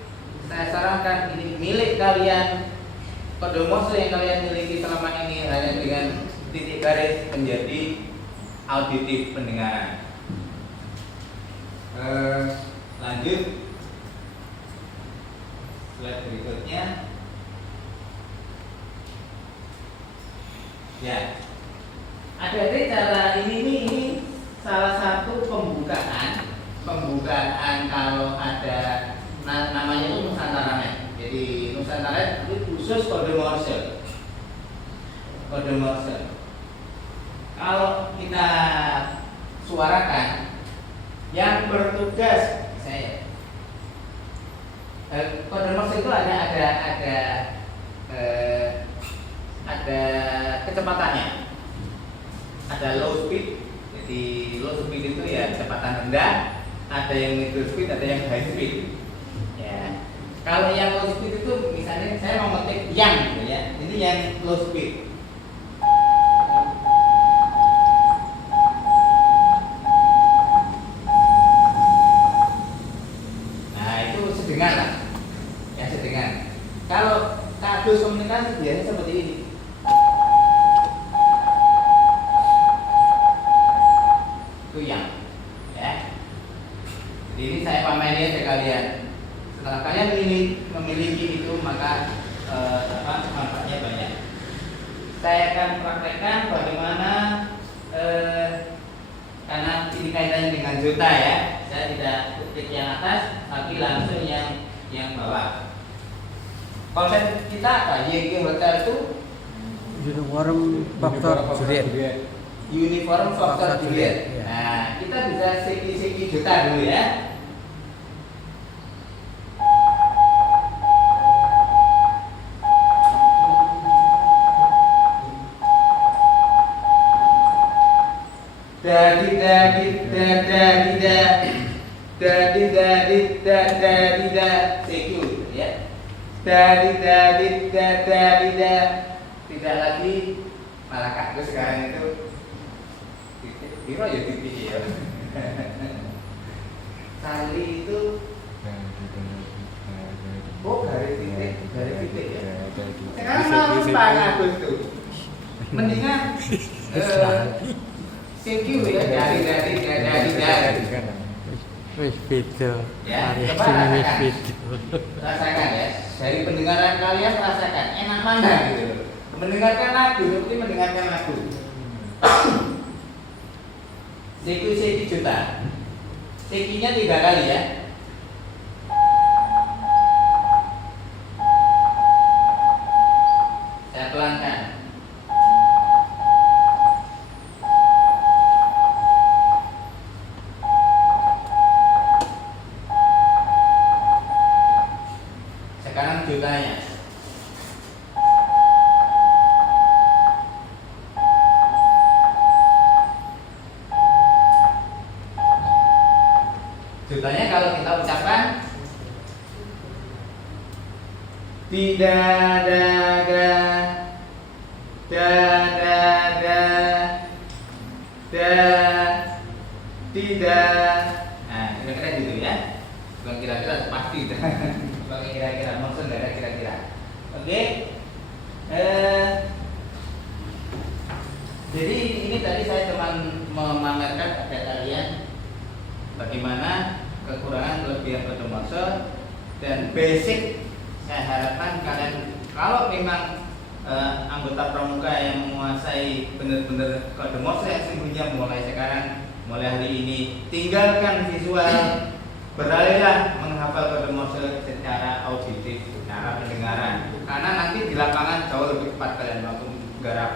saya sarankan ini milik kalian, kodomoso yang kalian miliki selama ini hanya dengan titik garis menjadi auditif pendengaran. Lanjut slide berikutnya. Ya, adik-adik cara ini salah satu pembukaan kalau ada namanya itu Nusantara Net. Jadi Nusantara Net itu khusus kode Morse. Kode Morse. Kalau kita suarakan yang bertugas saya kode Morse itu ada kecepatannya. Ada low speed. Jadi low speed itu ya kecepatan rendah, ada yang middle speed, ada yang high speed. Ya. Kalau yang low speed itu misalnya saya mau ngetik yang gitu ya. Ini yang low speed. Nah, itu sedengan lah. Ya, sedengan. Kalau kardus komunikasi biasanya seperti ini. Yang ya. Jadi ini saya pamerin ke kalian. Setelah kalian memiliki itu maka manfaatnya banyak. Saya akan praktekkan bagaimana karena ini kaitannya dengan juta ya. Saya tidak ketik yang atas tapi langsung yang bawah. Konsep kita apa? YG Hotel itu Uniform Faktor Juliet. Uniform Faktor Juliet. Nah, kita bisa segi juta dulu ya. Segitu ya. Tidak lagi malah kagus sekarang itu. Biro ya titik ya. Kali itu garis titik ya. Sekarang mau Pak Agus tuh. Mendingan CQ ya dari. Wis beda. Ya, Variasi coba wis rasakan. beda. Rasakan ya. Dari pendengaran kalian rasakan enak mana gitu. Mendengarkan lagu seperti mendengarkan lagu. Seki juta. Sekinya 3 kali ya. Saya pelankan. Sekarang jutanya. Jutanya kalau kita ucapkan tidak tidak. Nah, kira-kira gitu ya. bukan kira-kira, pasti pakai kira-kira, maksud nggak ada kira-kira. Oke. Jadi ini tadi saya cuma memamerkan kepada kalian bagaimana kekurangan kelebihan kode Morse dan basic. Saya harapkan kalian kalau memang anggota pramuka yang menguasai benar-benar kode Morse yang sesungguhnya mulai sekarang, mulai hari ini, tinggalkan visual, beralihlah menghafal kode Morse secara auditif, secara pendengaran. Karena nanti di lapangan jauh lebih cepat kalian waktu menggarap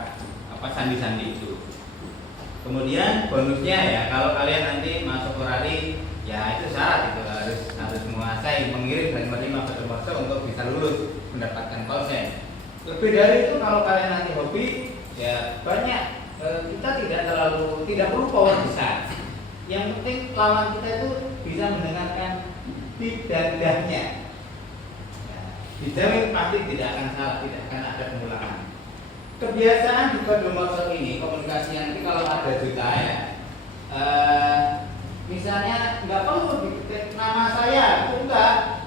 sandi-sandi itu. Kemudian bonusnya ya, kalau kalian nanti masuk orali, ya itu syarat itu harus menguasai mengirim dan menerima kode Morse untuk bisa lulus mendapatkan konsen. Lebih dari itu kalau kalian nanti hobi, ya banyak, kita tidak perlu power besar. Yang penting lawan kita itu bisa mendengarkan bip dan dahnya. Ya, dijamin pasti tidak akan salah, tidak akan ada pengulangan. Kebiasaan di kode Morse ini komunikasi yang nanti kalau ada juta ya, misalnya nggak perlu diketik nama saya, enggak,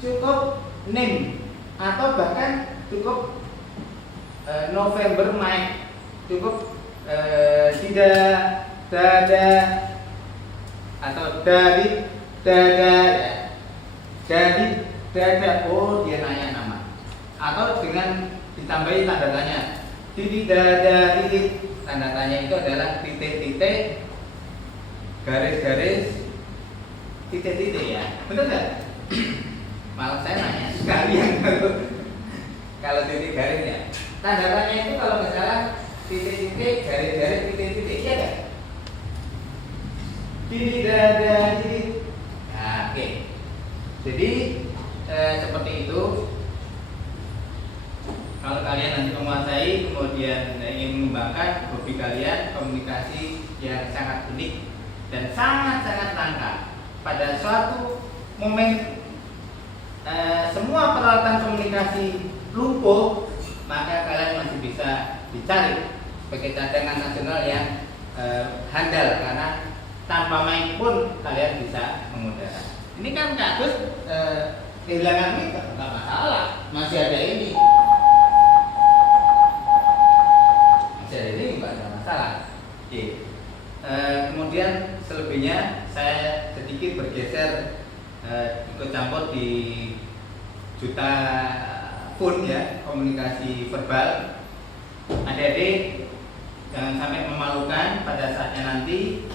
cukup name atau bahkan cukup November Mike, cukup tidak dada atau dari dada ya, dari dada, oh dia nanya nama, atau dengan ditambahi tanda tanya, titik dada titik, tanda tanya itu adalah titik-titik garis-garis titik-titik ya, betul nggak? Malah saya nanya sekalian kalau titik garisnya, tanda tanya itu kalau nggak salah titik-titik garis-garis titik-titik, iya kan? Titik dada titik. Nah, oke. Jadi seperti itu. Kalau kalian nanti menguasai, kemudian ingin mengembangkan hobi kalian, komunikasi yang sangat unik dan sangat-sangat langka. Pada suatu momen semua peralatan komunikasi lumpuh, maka kalian masih bisa dicari sebagai cadangan nasional yang handal, karena tanpa mic pun kalian bisa mengudara. Ini kan Kak Gus kehilangan mic nggak masalah, masih ada ini. Jadi nggak ada masalah. Oke. Kemudian selebihnya saya sedikit bergeser ikut campur di juta pun ya, komunikasi verbal. Adik-adik jangan sampai memalukan pada saatnya nanti.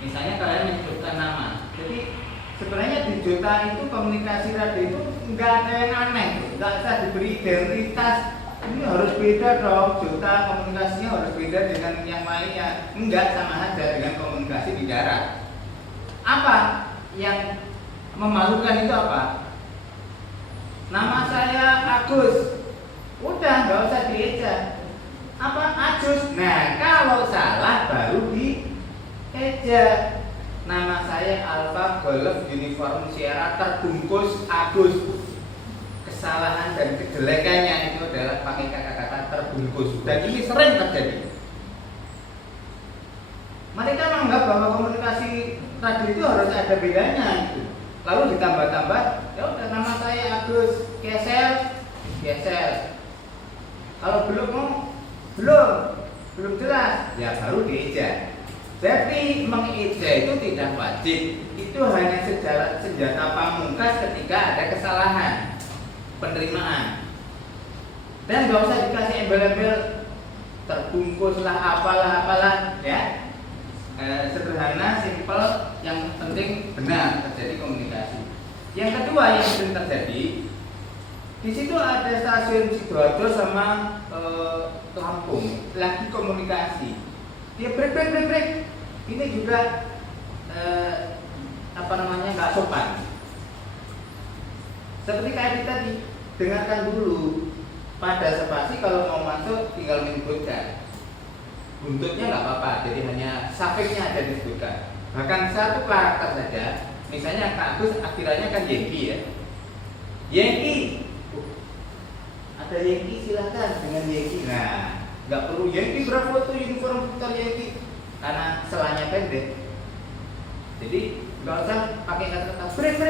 Misalnya kalian menyebutkan nama. Jadi sebenarnya di juta itu komunikasi radio itu nggak ada yang aneh, nggak usah diberi identitas. Ini harus beda dong, juta komunikasinya harus beda dengan yang lainnya. Enggak, sama aja dengan komunikasi di darat. Apa yang memalukan itu apa? Nama saya Agus. Udah, nggak usah dieja. Apa? Ajus. Nah, kalau salah baru dieja. Nama saya Alpha Golf Uniform Sierra terbungkus Agus. Kesalahan dan kejelekannya itu adalah pakai kata-kata terbungkus, dan ini sering terjadi. Mereka menganggap bahwa komunikasi radio itu harus ada bedanya itu. Lalu ditambah-tambah, ya udah nama saya Agus, gesel. Kalau belum jelas, ya baru dieja. Jadi mengeja itu tidak wajib. Itu hanya senjata pamungkas ketika ada kesalahan penerimaan. Dan gak usah dikasih embel-embel terbungkuslah apalah ya. Sederhana, simpel, yang penting benar terjadi komunikasi. Yang kedua yang sering terjadi, di situ ada stasiun Sidoarjo sama Lampung lagi komunikasi. Dia break. Ini juga nggak sopan. Seperti kayak kita dengarkan dulu, pada spasi kalau mau masuk tinggal menyebutkan. Buntutnya nggak apa-apa, jadi hanya suffixnya aja disebutkan. Bahkan satu karakter saja, misalnya Kak Agus akhirannya kan Yankee ya. Yankee, ada Yankee silahkan dengan Yankee. Nah, nggak perlu Yankee berapa tuh uniform Victor Yankee, karena selanya pendek. Jadi nggak usah pakai kata-kata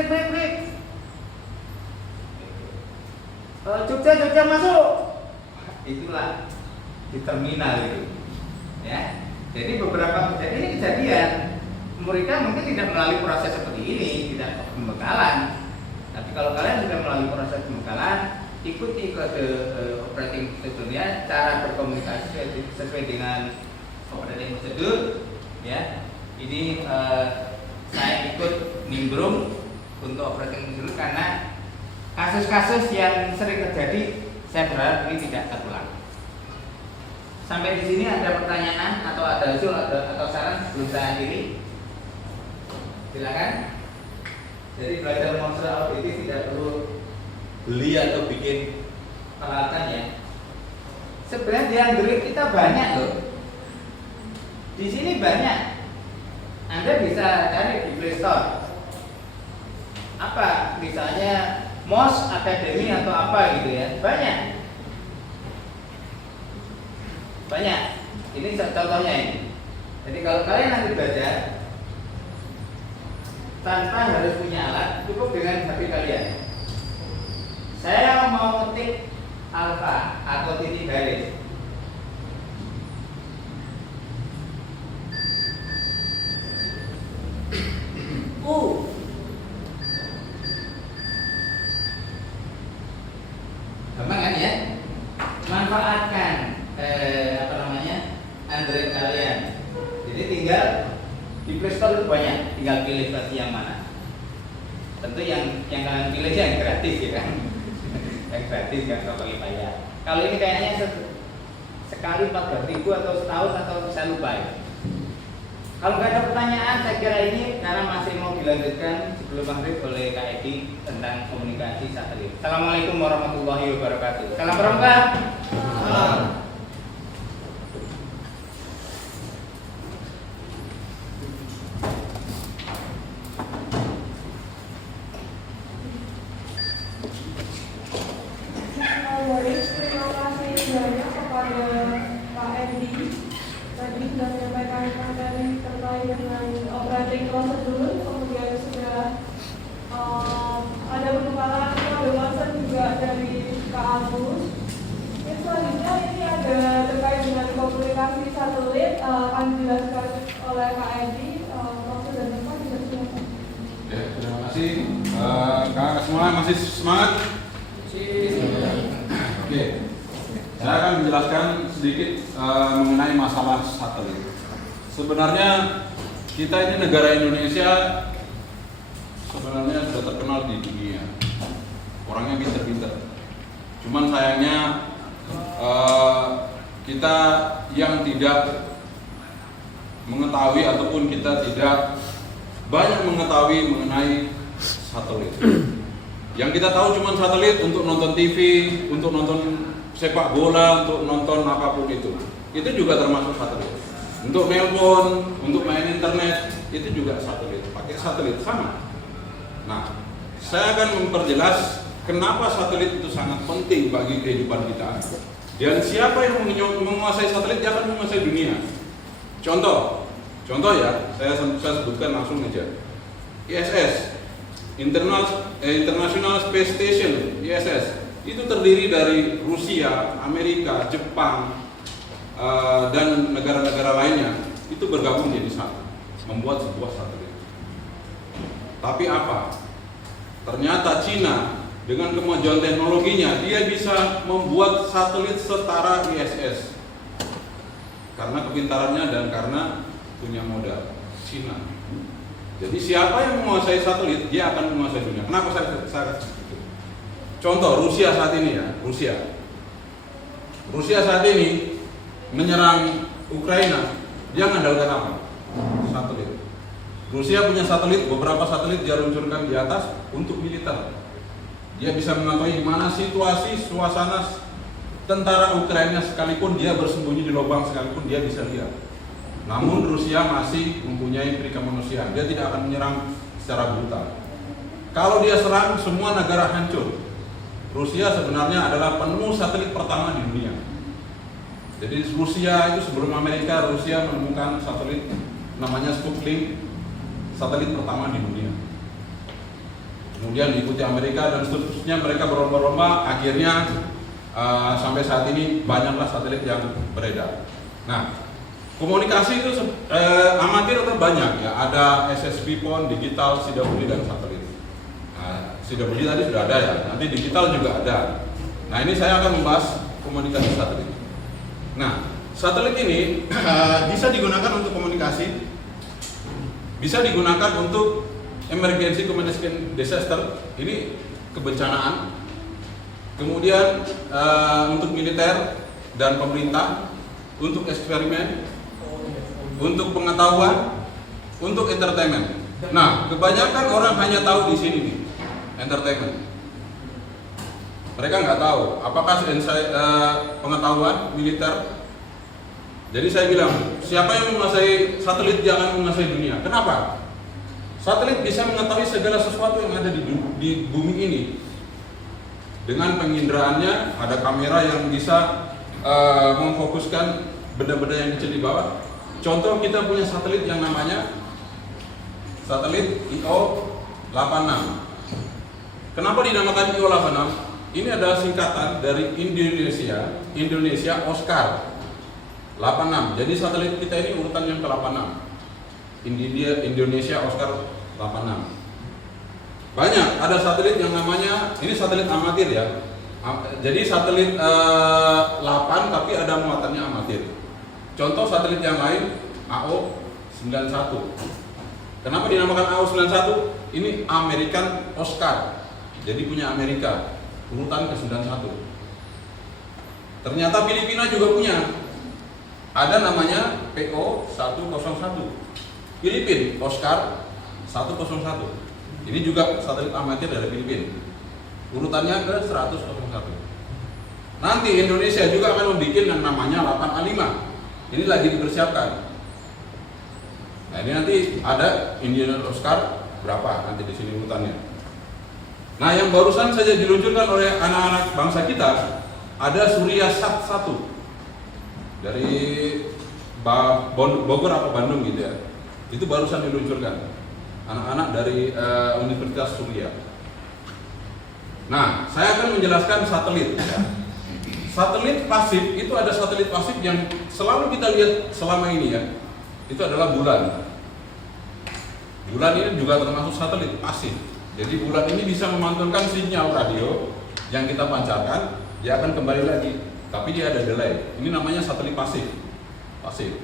break. Jogja masuk. Itulah di terminal itu. Ya. Jadi ini kejadian. Mereka mungkin tidak melalui proses seperti ini, tidak pembekalan. Tapi kalau kalian sudah melalui proses pembekalan, ikuti kode operating procedure-nya, cara berkomunikasi sesuai dengan operating procedure. Ya, ini saya ikut nimbrung untuk operating procedure karena kasus-kasus yang sering terjadi, saya berharap ini tidak terulang. Sampai di sini ada pertanyaan atau ada usul atau saran sebelum saya akhiri? Silakan. Jadi belajar monster auditif tidak perlu beli atau bikin peralatannya. Sebenarnya di Android kita banyak loh. Di sini banyak. Anda bisa cari di Play Store. Apa? Misalnya MOS Academy atau apa gitu ya. Banyak. Ini contohnya ini. Jadi kalau kalian nanti belajar tanpa harus punya alat, cukup dengan HP kalian. Saya mau ketik alfa atau titik garis. Gampang kan ya? Manfaatkan Android kalian. Jadi tinggal di Play Store itu banyak, tinggal pilih versi yang mana. Tentu yang kalian pilih yang gratis ya kan. Yang gratis kan kalau pakai bayar. Kalau ini kayaknya sekali 14.000 atau setahun atau saya lupa ya. Kalau nggak ada pertanyaan, saya kira ini karena masih mau dilanjutkan sebelum maghrib oleh Kak Edi tentang komunikasi satelit. Assalamualaikum warahmatullahi wabarakatuh. Salam pramuka. Salam. Terima kasih banyak kepada Pak Edi. Tadi sudah menyampaikan materi terkait dengan operating procedure, kemudian sudah ada pertukaran kode konsep juga dari Kak Agus. Selanjutnya ini ada terkait dengan komunikasi satelit, akan dijelaskan oleh Kak Edi. Waktu dan tempat bisa silakan. Ya, terima kasih. Kakak semua masih semangat? Oke, saya akan menjelaskan sedikit mengenai masalah satelit. Sebenarnya kita ini negara Indonesia sebenarnya sudah terkenal di dunia. Orangnya pinter-pinter. Cuman sayangnya kita yang tidak mengetahui ataupun kita tidak banyak mengetahui mengenai satelit. Yang kita tahu cuma satelit untuk nonton TV, untuk nonton sepak bola, untuk nonton apapun itu. Itu juga termasuk satelit. Untuk nelpon, untuk main internet, itu juga satelit. Pakai satelit sama. Nah, saya akan memperjelas kenapa satelit itu sangat penting bagi kehidupan kita. Dan siapa yang menguasai satelit, dia akan menguasai dunia. Contoh ya, saya sebutkan langsung aja. ISS, International Space Station, ISS, itu terdiri dari Rusia, Amerika, Jepang, dan negara-negara lainnya. Itu bergabung jadi satu, membuat sebuah satelit. Tapi apa? Ternyata Cina dengan kemajuan teknologinya, dia bisa membuat satelit setara ISS. Karena kepintarannya dan karena punya modal Cina. Jadi siapa yang menguasai satelit, dia akan menguasai dunia. Kenapa saya begitu? Contoh Rusia saat ini ya, Rusia saat ini menyerang Ukraina, dia mengandalkan apa? Satelit. Rusia punya satelit, beberapa satelit dia luncurkan di atas untuk militer. Dia bisa mengetahui mana situasi, suasana tentara Ukraina sekalipun dia bersembunyi di lubang sekalipun dia bisa lihat. Namun Rusia masih mempunyai perikemanusiaan, dia tidak akan menyerang secara brutal. Kalau dia serang, semua negara hancur. Rusia sebenarnya adalah penemu satelit pertama di dunia. Jadi Rusia itu sebelum Amerika, Rusia menemukan satelit namanya Sputnik. satelit pertama di dunia. Kemudian diikuti Amerika dan seterusnya, mereka berlomba-lomba, akhirnya sampai saat ini banyaklah satelit yang beredar. Nah, komunikasi itu amatir atau banyak ya, ada SSB PON, digital, CWD dan satelit. Nah, CWD tadi sudah ada ya, nanti digital juga ada. Nah, ini saya akan membahas komunikasi satelit. Nah, satelit ini bisa digunakan untuk komunikasi, bisa digunakan untuk emergency communication disaster, ini kebencanaan. Kemudian untuk militer dan pemerintah, untuk eksperimen, untuk pengetahuan, untuk entertainment. Nah, kebanyakan orang hanya tahu di sini nih, entertainment. Mereka nggak tahu apakah pengetahuan militer. Jadi saya bilang, siapa yang menguasai satelit jangan menguasai dunia. Kenapa? Satelit bisa mengetahui segala sesuatu yang ada di bumi ini. Dengan penginderaannya, ada kamera yang bisa memfokuskan benda-benda yang kecil di bawah. Contoh, kita punya satelit yang namanya satelit IO-86. Kenapa dinamakan IO-86? Ini adalah singkatan dari Indonesia Oscar 86. Jadi satelit kita ini urutan yang ke-86. Indonesia Oscar 86. Banyak, ada satelit yang namanya, ini satelit amatir ya. Jadi satelit 8 tapi ada muatannya amatir. Contoh satelit yang lain AO-91. Kenapa dinamakan AO-91? Ini American Oscar. Jadi punya Amerika, urutan ke-91. Ternyata Filipina juga punya. Ada namanya PO-101. Filipina Oscar 101. Ini juga satelit amatir dari Filipina. Urutannya ke 101. Nanti Indonesia juga akan membuat yang namanya 8A5. Ini lagi dipersiapkan. Nah, ini nanti ada Indian Oscar berapa nanti di sini urutannya. Nah, yang barusan saja diluncurkan oleh anak-anak bangsa kita, ada Surya Sat 1 dari Bogor atau Bandung gitu ya. Itu barusan diluncurkan. Anak-anak dari Universitas Surya. Nah, saya akan menjelaskan satelit ya. Satelit pasif itu ada satelit pasif yang selalu kita lihat selama ini ya. Itu adalah bulan. Bulan ini juga termasuk satelit pasif. Jadi bulan ini bisa memantulkan sinyal radio yang kita pancarkan, dia akan kembali lagi. Tapi dia ada delay. Ini namanya satelit pasif. Pasif.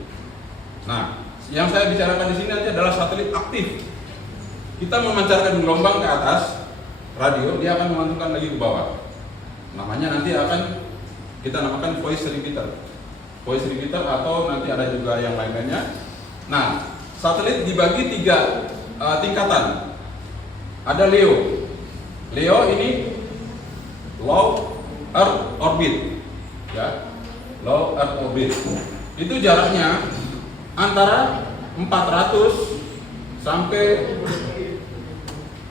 Nah, yang saya bicarakan di sini aja adalah satelit aktif. Kita memancarkan gelombang ke atas radio, dia akan memantulkan lagi ke bawah. Namanya nanti akan kita namakan voice repeater. Voice repeater atau nanti ada juga yang lainnya. Nah, satelit dibagi 3 tingkatan. Ada LEO. LEO ini Low Earth Orbit. Ya. Low Earth Orbit. Itu jaraknya antara 400 sampai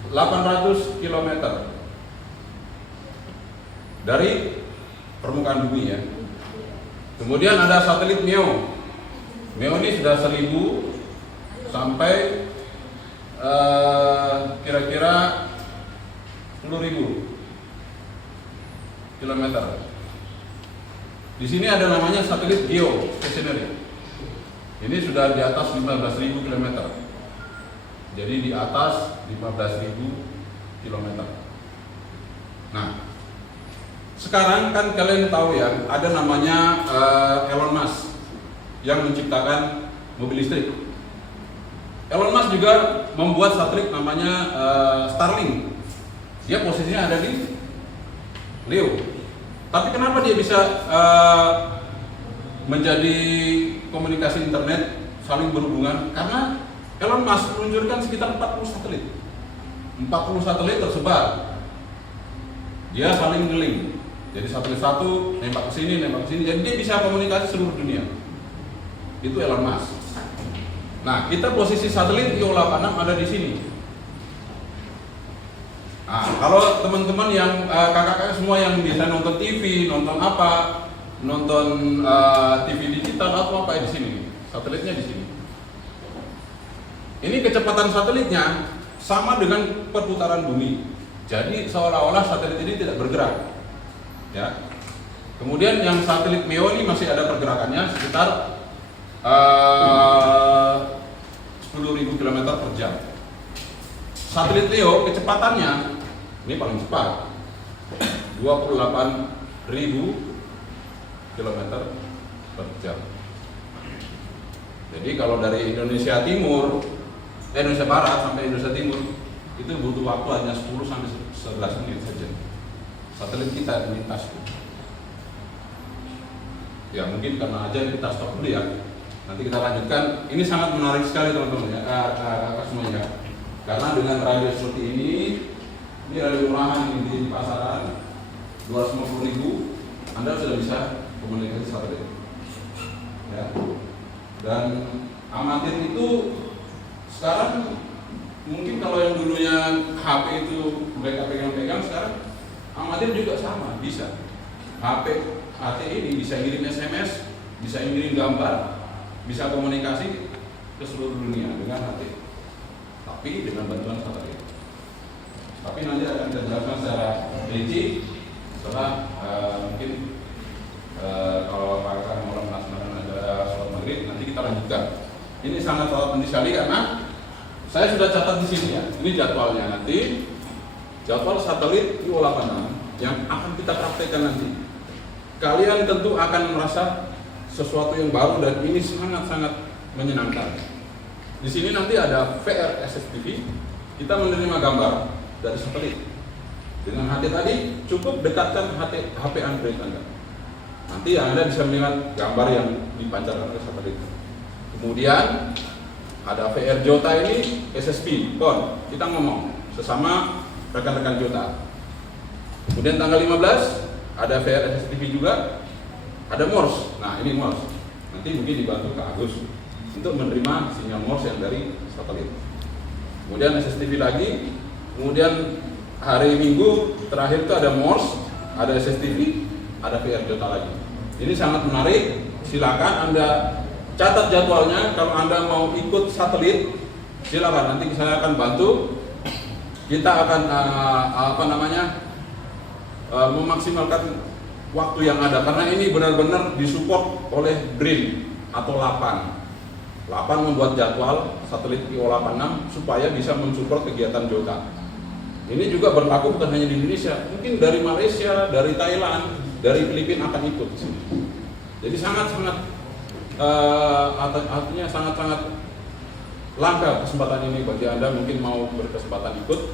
800 km dari permukaan bumi ya. Kemudian ada satelit MEO. MEO ini sudah 1000 sampai kira-kira 10.000 km. Di sini ada namanya satelit geostationary. Ini sudah di atas 15.000 km. Jadi di atas 15.000 km. Nah, sekarang kan kalian tahu ya, ada namanya Elon Musk yang menciptakan mobil listrik. Elon Musk juga membuat satelit namanya Starlink. Dia posisinya ada di Leo. Tapi kenapa dia bisa menjadi komunikasi internet saling berhubungan? Karena Elon Musk meluncurkan sekitar 40 satelit. 40 satelit tersebar. Dia saling ngeling. Jadi satelit satu nembak ke sini, nembak ke sini. Jadi dia bisa komunikasi seluruh dunia. Itu Elon Musk. Nah, kita posisi satelit IO-86 ada di sini. Nah, kalau teman-teman yang kakak-kakak semua yang biasa nonton TV, nonton apa, nonton TV digital atau apa di sini, satelitnya di sini. Ini kecepatan satelitnya sama dengan perputaran bumi. Jadi seolah-olah satelit ini tidak bergerak. Ya. Kemudian yang satelit MEO ini masih ada pergerakannya sekitar 10.000 km per jam. Satelit LEO kecepatannya ini paling cepat, 28.000 km per jam. Jadi kalau dari Indonesia Barat sampai Indonesia Timur itu butuh waktu hanya 10 sampai 11 menit saja. Satelit kita melintas. Ya mungkin karena aja kita stop dulu ya. Nanti kita lanjutkan. Ini sangat menarik sekali teman-teman ya, semuanya. Karena dengan radio seperti ini radio murahan di pasaran 250.000, Anda sudah bisa komunikasi satelit. Ya. Dan amatir itu sekarang mungkin kalau yang dulunya HP itu mereka pegang-pegang, sekarang amatir juga sama, bisa. HT ini bisa ngirim SMS, bisa ngirim gambar, bisa komunikasi ke seluruh dunia dengan HT. Tapi dengan bantuan satelit. Tapi nanti akan kita jelaskan secara rinci setelah mungkin kalau Pak Kakak mau melaksanakan acara sholat maghrib, nanti kita lanjutkan. Ini sangat penting sekali karena saya sudah catat di sini ya. Ini jadwalnya nanti, jadwal satelit IO86 yang akan kita praktekkan nanti. Kalian tentu akan merasa sesuatu yang baru dan ini sangat-sangat menyenangkan. Di sini nanti ada VR SSTV, kita menerima gambar dari satelit. Dengan HT tadi cukup dekatkan HP Android Anda. Nanti Anda bisa melihat gambar yang dipancarkan oleh satelit. Kemudian ada VR Jota ini SSP, kita ngomong sesama rekan-rekan Jota. Kemudian tanggal 15 ada VR SSTV juga, ada Morse. Nah ini Morse. Nanti mungkin dibantu ke Agus untuk menerima sinyal Morse yang dari satelit. Kemudian SSTV lagi. Kemudian hari Minggu terakhir itu ada Morse, ada SSTV, ada VR Jota lagi. Ini sangat menarik. Silakan Anda catat jadwalnya. Kalau Anda mau ikut satelit, silakan. Nanti saya akan bantu. Kita akan memaksimalkan waktu yang ada karena ini benar-benar disupport oleh BRIN atau LAPAN. LAPAN membuat jadwal satelit IO86 supaya bisa mensupport kegiatan Jota. Ini juga berlaku bukan hanya di Indonesia, mungkin dari Malaysia, dari Thailand, dari Filipina akan ikut. Jadi artinya sangat-sangat langka kesempatan ini bagi Anda mungkin mau berkesempatan ikut.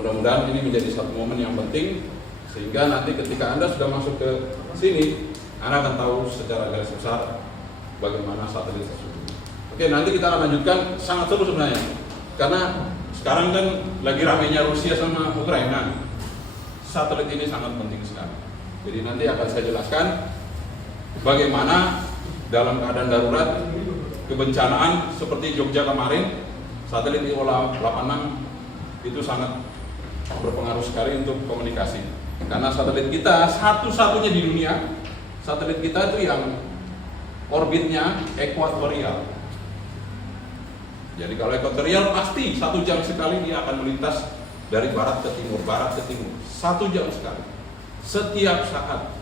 Mudah-mudahan ini menjadi satu momen yang penting sehingga nanti ketika Anda sudah masuk ke sini, Anda akan tahu secara garis besar bagaimana satelit tersebut. Oke, nanti kita akan lanjutkan. Sangat seru sebenarnya karena sekarang kan lagi ramainya Rusia sama Ukraina. Satelit ini sangat penting sekali. Jadi nanti akan saya jelaskan bagaimana dalam keadaan darurat, kebencanaan seperti Jogja kemarin, satelit IO86 itu sangat berpengaruh sekali untuk komunikasi. Karena satelit kita satu-satunya di dunia, satelit kita itu yang orbitnya ekuatorial. Jadi kalau ekuatorial pasti 1 jam sekali dia akan melintas dari barat ke timur, 1 jam sekali. Setiap saat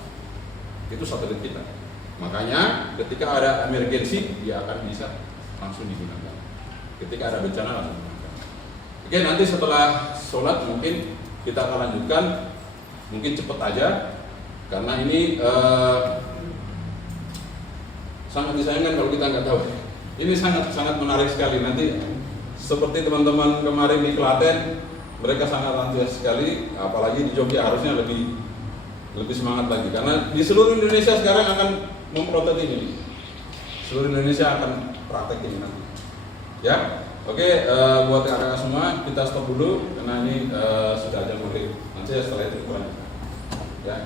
itu satelit kita. Makanya ketika ada emergensi dia akan bisa langsung digunakan. Ketika ada bencana langsung digunakan. Oke, nanti setelah sholat mungkin kita akan lanjutkan. Mungkin cepat aja karena ini sangat disayangkan kalau kita nggak tahu. Ini sangat menarik sekali. Nanti seperti teman-teman kemarin di Klaten, mereka sangat antusias sekali. Apalagi di Jogja harusnya lebih semangat lagi karena di seluruh Indonesia sekarang akan memprotek ini. Seluruh Indonesia akan praktek ini nanti. Ya, oke. Buat kakak semua kita stop dulu karena ini sudah jam maghrib. Nanti setelah itu kita lanjutkan. Ya.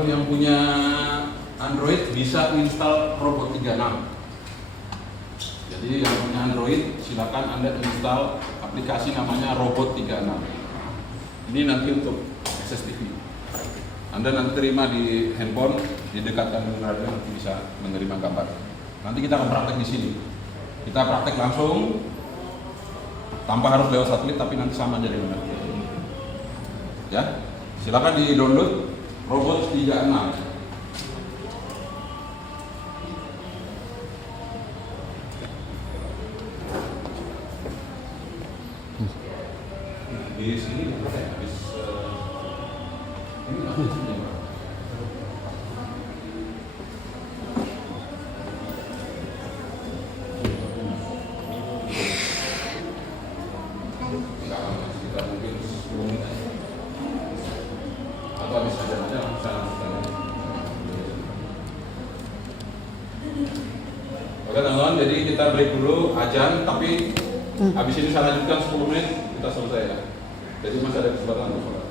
Kalau yang punya Android bisa install Robot 36. Jadi yang punya Android silakan Anda install aplikasi namanya Robot 36. Ini nanti untuk akses TV. Anda nanti terima di handphone, didekatkan dengan radio, nanti bisa menerima gambar. Nanti kita akan praktek di sini. Kita praktek langsung tanpa harus lewat satelit, tapi nanti sama aja dengan radio. Ya, silakan di-download Robot 36. Di sini habis ini habis ini. Kita mungkin 10 menit aja. Atau habis aja bisa Oke teman-teman, jadi kita break dulu ajan, tapi habis ini saya lanjutkan 10 menit kita selesai ya. Jadi masih ada kesempatan untuk sholat.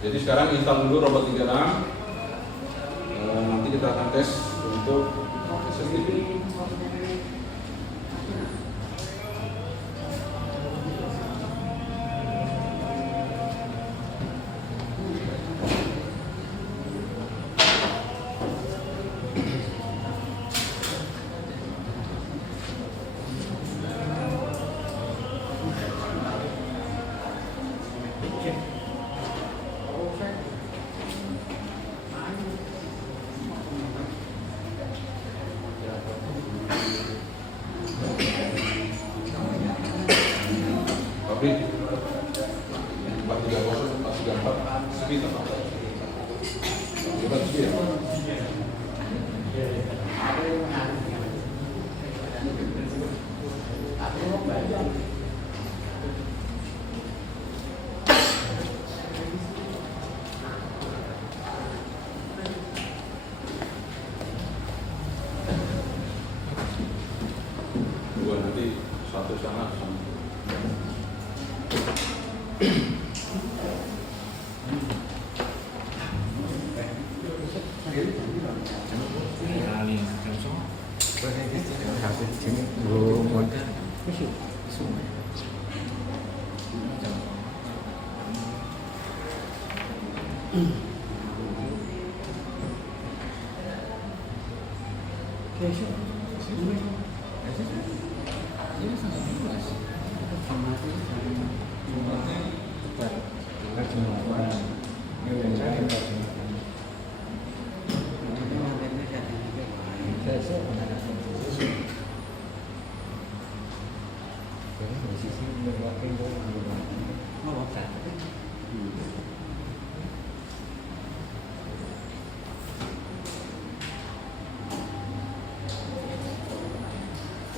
Jadi sekarang install dulu Robot 36. Nanti kita akan tes untuk SSD. Tapi 430, 434 sekitar apa? Kita sekian. Dua nanti satu sana sama.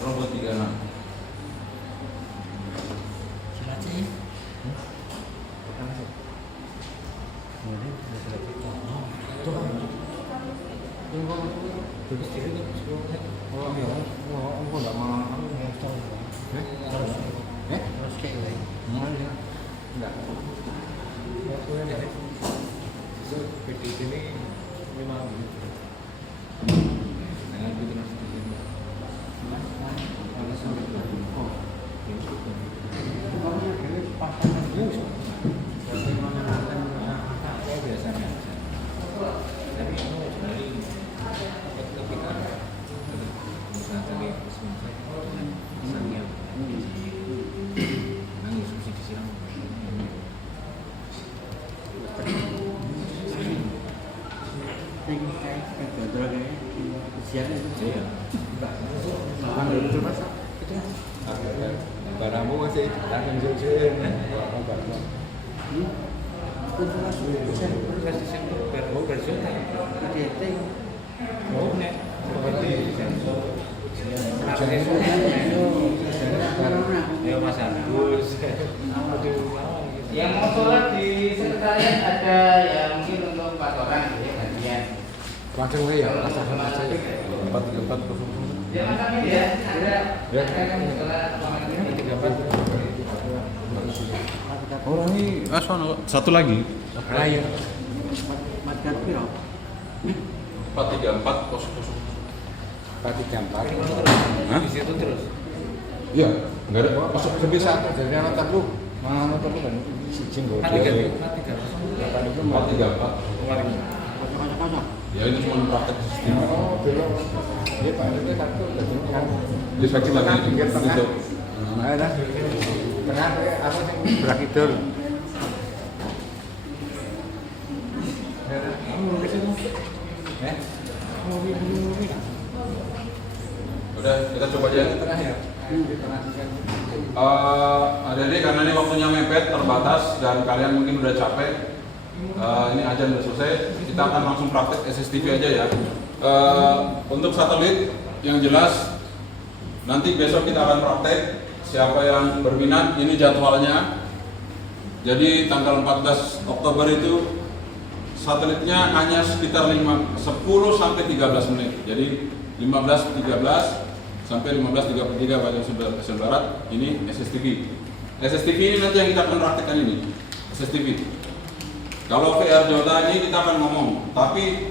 Robot 36. Barangmu masih tangan jauh-jauh. Ya Mas Agus. Yang mau sholat di sekretariat ada ya mungkin untuk 4 orang gitu ya gantian. Langsung ya, rasakan aja. 434. Ya macam ini ya. Ada Oh ini satu lagi. Ayo. Macam piro? 434 kos. 434. Hah? Di situ terus. Iya, enggak ada masuk Bisa jadi anak tablu. Mana anak tablu kan? Siji nggo. 434. Kosong-kosong. Ya ini cuma praktek sistem. Oh, belum. Dia Pak itu satu jadi kan. Jadi sakit lagi Pinggir tengah. untuk Nah, dah. Tengah apa sing berak kidul. Kamu ke situ. Mau ini kan. udah kita coba aja. Tengah ya. Di tengah kan. Adik-adik karena ini waktunya mepet terbatas dan kalian mungkin udah capek. Ini ajan udah selesai. Kita akan langsung praktek SSTV aja ya. Untuk satelit yang jelas nanti besok kita akan praktek. Siapa yang berminat, ini jadwalnya. Jadi tanggal 14 Oktober itu satelitnya hanya sekitar 10 sampai 13 menit. Jadi 15.13 sampai 15.33 pada Indonesia Barat ini SSTV. SSTV ini nanti yang kita akan praktekkan ini. SSTV. Kalau VR Jota ini kita akan ngomong, tapi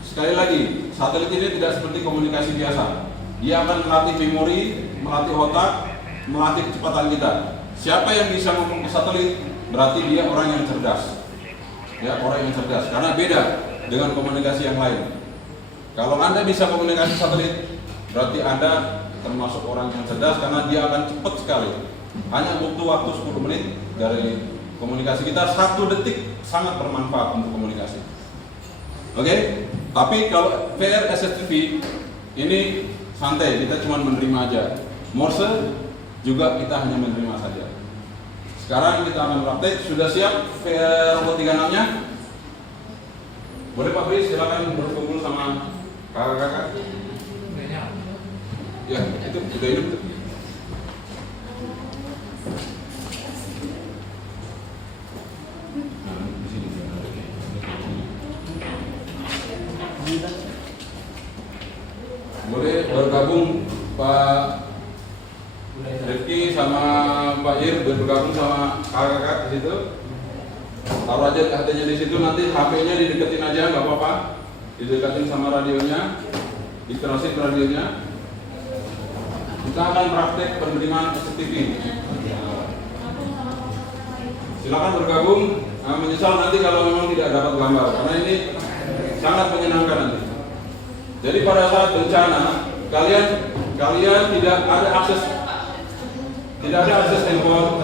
sekali lagi satelit ini tidak seperti komunikasi biasa. Dia akan melatih memori, melatih otak, melatih kecepatan kita. Siapa yang bisa ngomong ke satelit berarti dia orang yang cerdas. Ya, orang yang cerdas. Karena beda dengan komunikasi yang lain. Kalau Anda bisa komunikasi satelit, berarti Anda termasuk orang yang cerdas karena dia akan cepat sekali. Hanya butuh waktu 10 menit dari komunikasi kita, 1 detik sangat bermanfaat untuk komunikasi. Oke? Tapi kalau VR SSTV ini santai, kita cuma menerima aja. Morse juga kita hanya menerima saja. Sekarang kita akan praktek. Sudah siap VR robot 36-nya? Boleh Pak Bri, silakan berkumpul sama kakak-kakak. Ya, itu sudah hidup. Boleh bergabung Pak Rifki sama Pak Ir bergabung sama kakak-kakak di situ. Taruh aja HT-nya di situ, nanti HP-nya dideketin aja, nggak apa-apa. Dideketin sama radionya, dikerasin radionya. Kita akan praktek penerimaan SCTV. Silakan bergabung. Menyesal nanti kalau memang tidak dapat gambar, karena ini sangat menyenangkan nanti. Jadi pada saat bencana, kalian tidak ada akses handphone,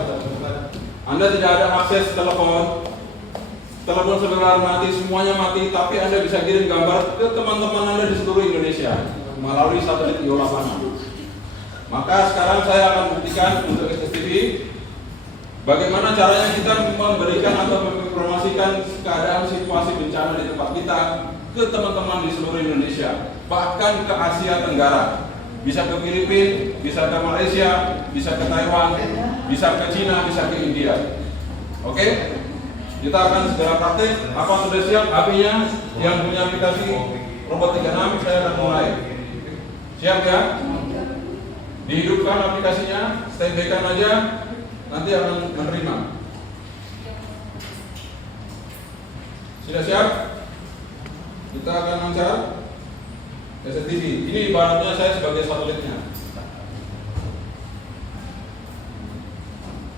Anda tidak ada akses telepon seluler mati, semuanya mati, tapi Anda bisa kirim gambar ke teman-teman Anda di seluruh Indonesia melalui satelit Iolapana. Maka sekarang saya akan buktikan untuk SSTV bagaimana caranya kita memberikan atau menginformasikan keadaan situasi bencana di tempat kita ke teman-teman di seluruh Indonesia, bahkan ke Asia Tenggara. Bisa ke Filipina, bisa ke Malaysia, bisa ke Taiwan, bisa ke Cina, bisa ke India. Oke? Kita akan segera praktek. Apa sudah siap HP-nya? Yang punya aplikasi Robot 36, saya akan mulai. Siap ya? Dihidupkan aplikasinya, standby-kan aja, nanti akan menerima. Sudah siap? Kita akan lancar SSTV. Ini ibaratnya saya sebagai satelitnya.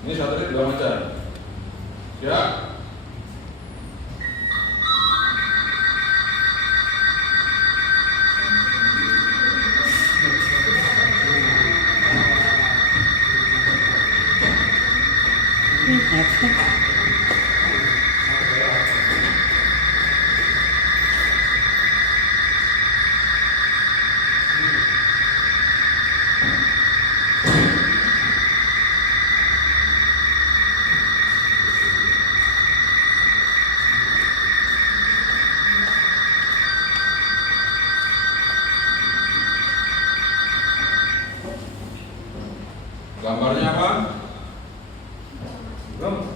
Ini satelit 2 macam. Siap? Gambarnya apa? Belum?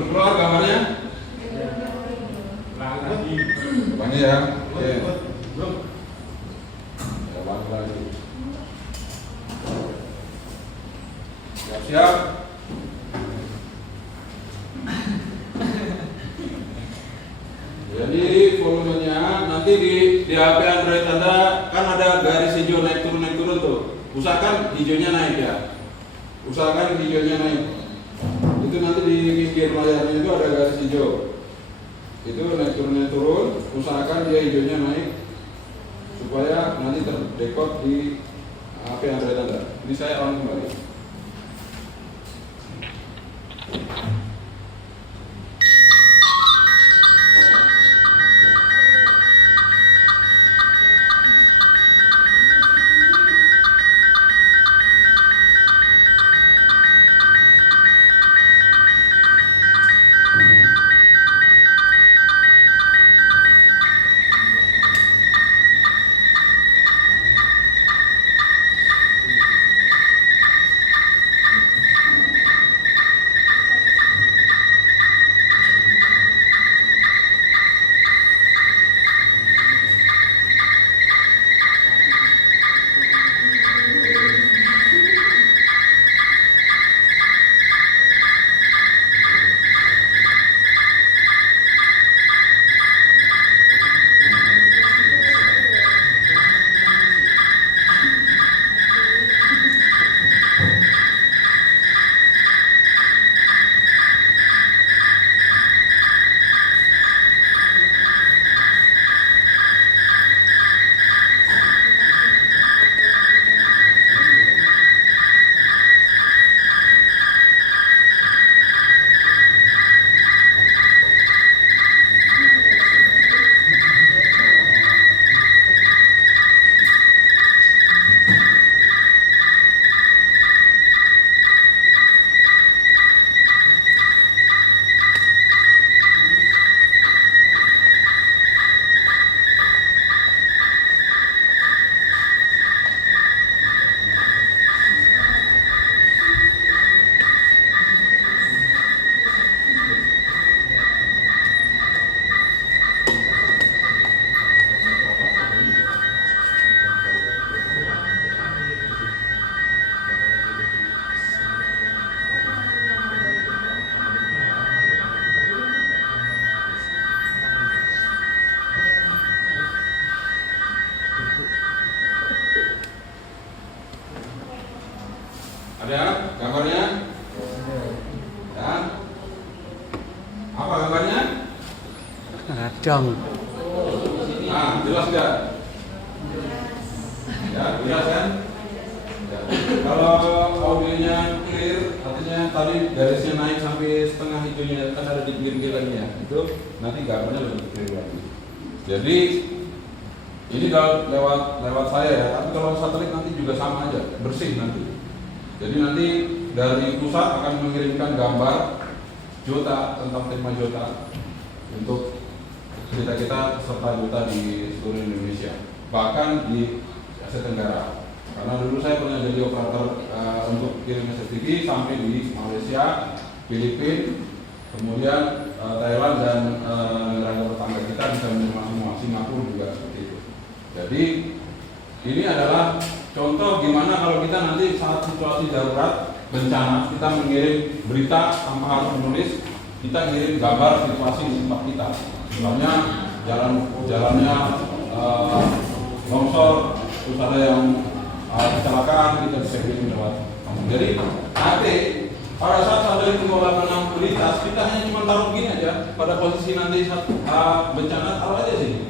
Belum keluar gambarnya? Ulangi ya. Oke. Belum. Ya, ulangi lagi. Siap. Jadi volumenya nanti di HP Android Anda kan ada garis hijau naik turun tuh. Usahakan hijaunya naik ya. Usahakan hijaunya naik. Itu nanti di pinggir layarnya itu ada garis hijau. Itu naik turun. Usahakan dia hijaunya naik supaya nanti terdekod di HP Android Anda. Ini saya on kembali. Ada gambarnya? Ya. Apa gambarnya? Radang. Nah, jelas nggak? Ya, jelas kan? Ya. Kalau audionya clear, artinya tadi garisnya naik sampai setengah hijaunya kan ada di pinggir-pinggirnya. Itu nanti gambarnya lebih clear lagi. Jadi ini kalau lewat saya ya, tapi kalau satelit nanti juga sama aja, bersih nanti. Jadi nanti dari pusat akan mengirimkan gambar Jota tentang tema Jota untuk kita serta Jota di seluruh Indonesia, bahkan di Asia Tenggara. Karena dulu saya pernah jadi operator untuk kirim STV sampai di Malaysia, Filipina, kemudian Thailand dan negara tetangga kita bisa menerima semua, Singapura juga seperti itu. Jadi ini adalah contoh gimana kalau kita nanti saat situasi darurat bencana kita mengirim berita tanpa harus menulis, kita kirim gambar situasi di tempat kita. Misalnya jalannya longsor, terus ada yang kecelakaan, kita bisa kirim lewat. Jadi nanti pada saat satelit mengelola melintas, kita hanya cuma taruh gini aja pada posisi nanti saat bencana, taruh aja sih.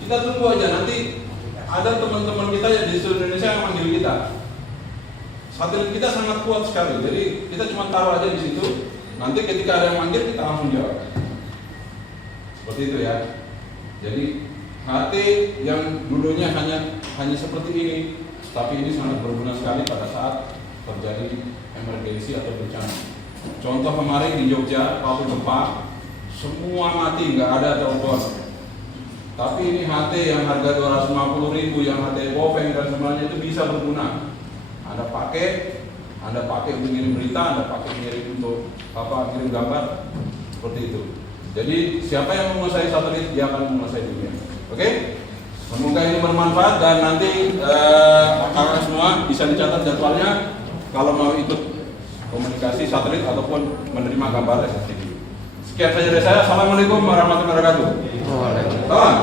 Kita tunggu aja nanti. Ada teman-teman kita yang di seluruh Indonesia yang manggil kita. Satelit kita sangat kuat sekali, jadi kita cuma taruh aja di situ. Nanti ketika ada yang manggil kita langsung jawab. Seperti itu ya. Jadi HT yang dulunya hanya seperti ini, tapi ini sangat berguna sekali pada saat terjadi emergensi atau bencana. Contoh kemarin di Jogja waktu gempa, semua mati, nggak ada telepon. Tapi ini HT yang harga 250.000, yang HT Bofeng dan semuanya itu bisa berguna. Ada paket, Anda pakai untuk ngirim berita, Anda pakai ngirim untuk ngirim gambar, seperti itu. Jadi siapa yang menguasai satelit, dia akan menguasai dunia. Oke? Semoga ini bermanfaat dan nanti kakak semua bisa dicatat jadwalnya kalau mau ikut komunikasi satelit ataupun menerima gambar SSTV. Sekian saja dari saya. Assalamualaikum warahmatullahi wabarakatuh. Waalaikumsalam.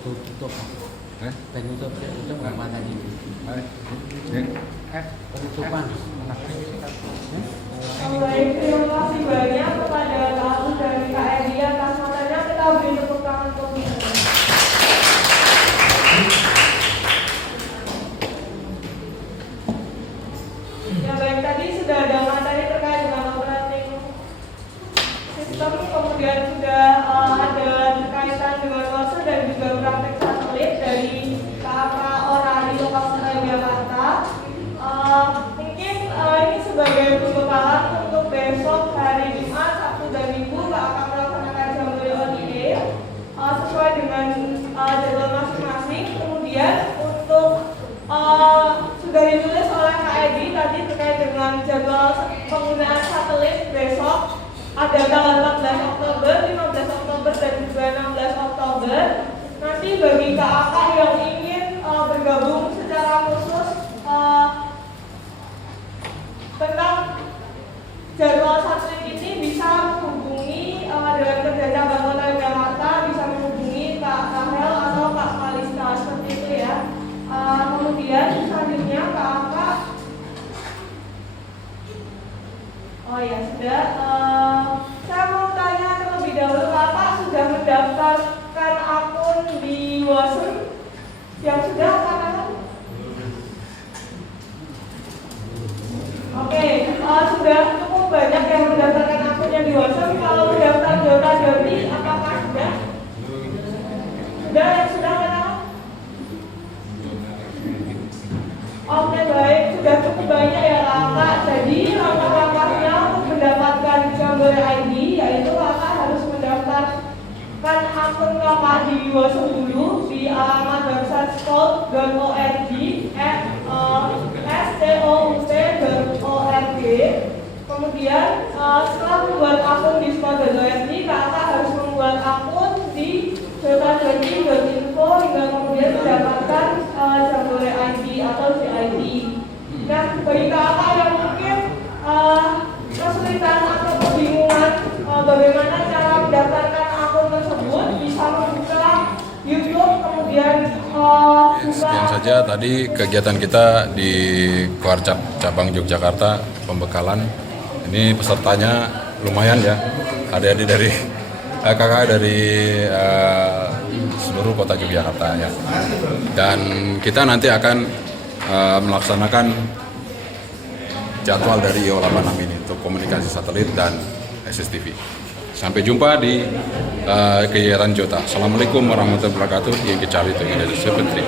Tutup. Penutup nggak mana ini? Penutupan. Baik, terima kasih banyak kepada Kamu dari KRI atas matanya. Kita beri tepuk tangan untuk mereka. Ya baik, tadi sudah ada materi terkait dengan operating sistem, kemudian sudah ada berkaitan dengan WOSE dan juga praktek satelit dari KK Orari Lokasi Jakarta. Mungkin ini sebagai pembekalan untuk besok hari Jumat, Sabtu dan Minggu Kak akan melaksanakan Jambore on air sesuai dengan jadwal masing-masing. Kemudian untuk sudah ditulis oleh Kak Edi tadi terkait dengan jadwal penggunaan satelit besok ada tanggal 14 Oktober, 15 Oktober dan juga 16 Oktober. Nanti bagi kakak yang ingin bergabung secara khusus tentang jadwal satelit ini bisa menghubungi dengan kerja cabang Kota Jakarta, bisa menghubungi Kak Rahel atau Kak Kalista seperti itu ya. Kemudian selanjutnya kakak, oh ya sudah. Saya mau tanya terlebih dahulu, kakak sudah mendaftarkan akun di WOSE yang sudah kakak? Oke, sudah cukup banyak yang mendaftarkan akunnya di WOSE. Kalau mendaftar Jota Joti, apakah sudah? Sudah, yang sudah kenal? Oke baik, sudah cukup banyak ya kakak. Jadi langkah-langkahnya untuk mendapatkan Jambore ID, yaitu kakak harus mendaftarkan akun kakak di WOSE dulu di alamat website scout.org stout.org. Kemudian setelah membuat akun di scout.org, kakak harus membuat akun di jotadoti.info hingga kemudian mendapatkan Jambore ID atau JID. Nah, bagi kakak yang mungkin kesulitan atau kebingungan bagaimana cara mendaftarkan akun tersebut, bisa membuka YouTube, kemudian Sekian saja tadi kegiatan kita di Kuarcap Cabang Yogyakarta pembekalan. Ini pesertanya lumayan ya, adik-adik dari kakak dari seluruh kota Yogyakarta ya. Dan kita nanti akan melaksanakan jadwal dari IO86 ini untuk komunikasi satelit dan SSTV. Sampai jumpa di kegiatan Jota. Assalamualaikum warahmatullahi wabarakatuh. Yang kecari itu Indonesia Putri.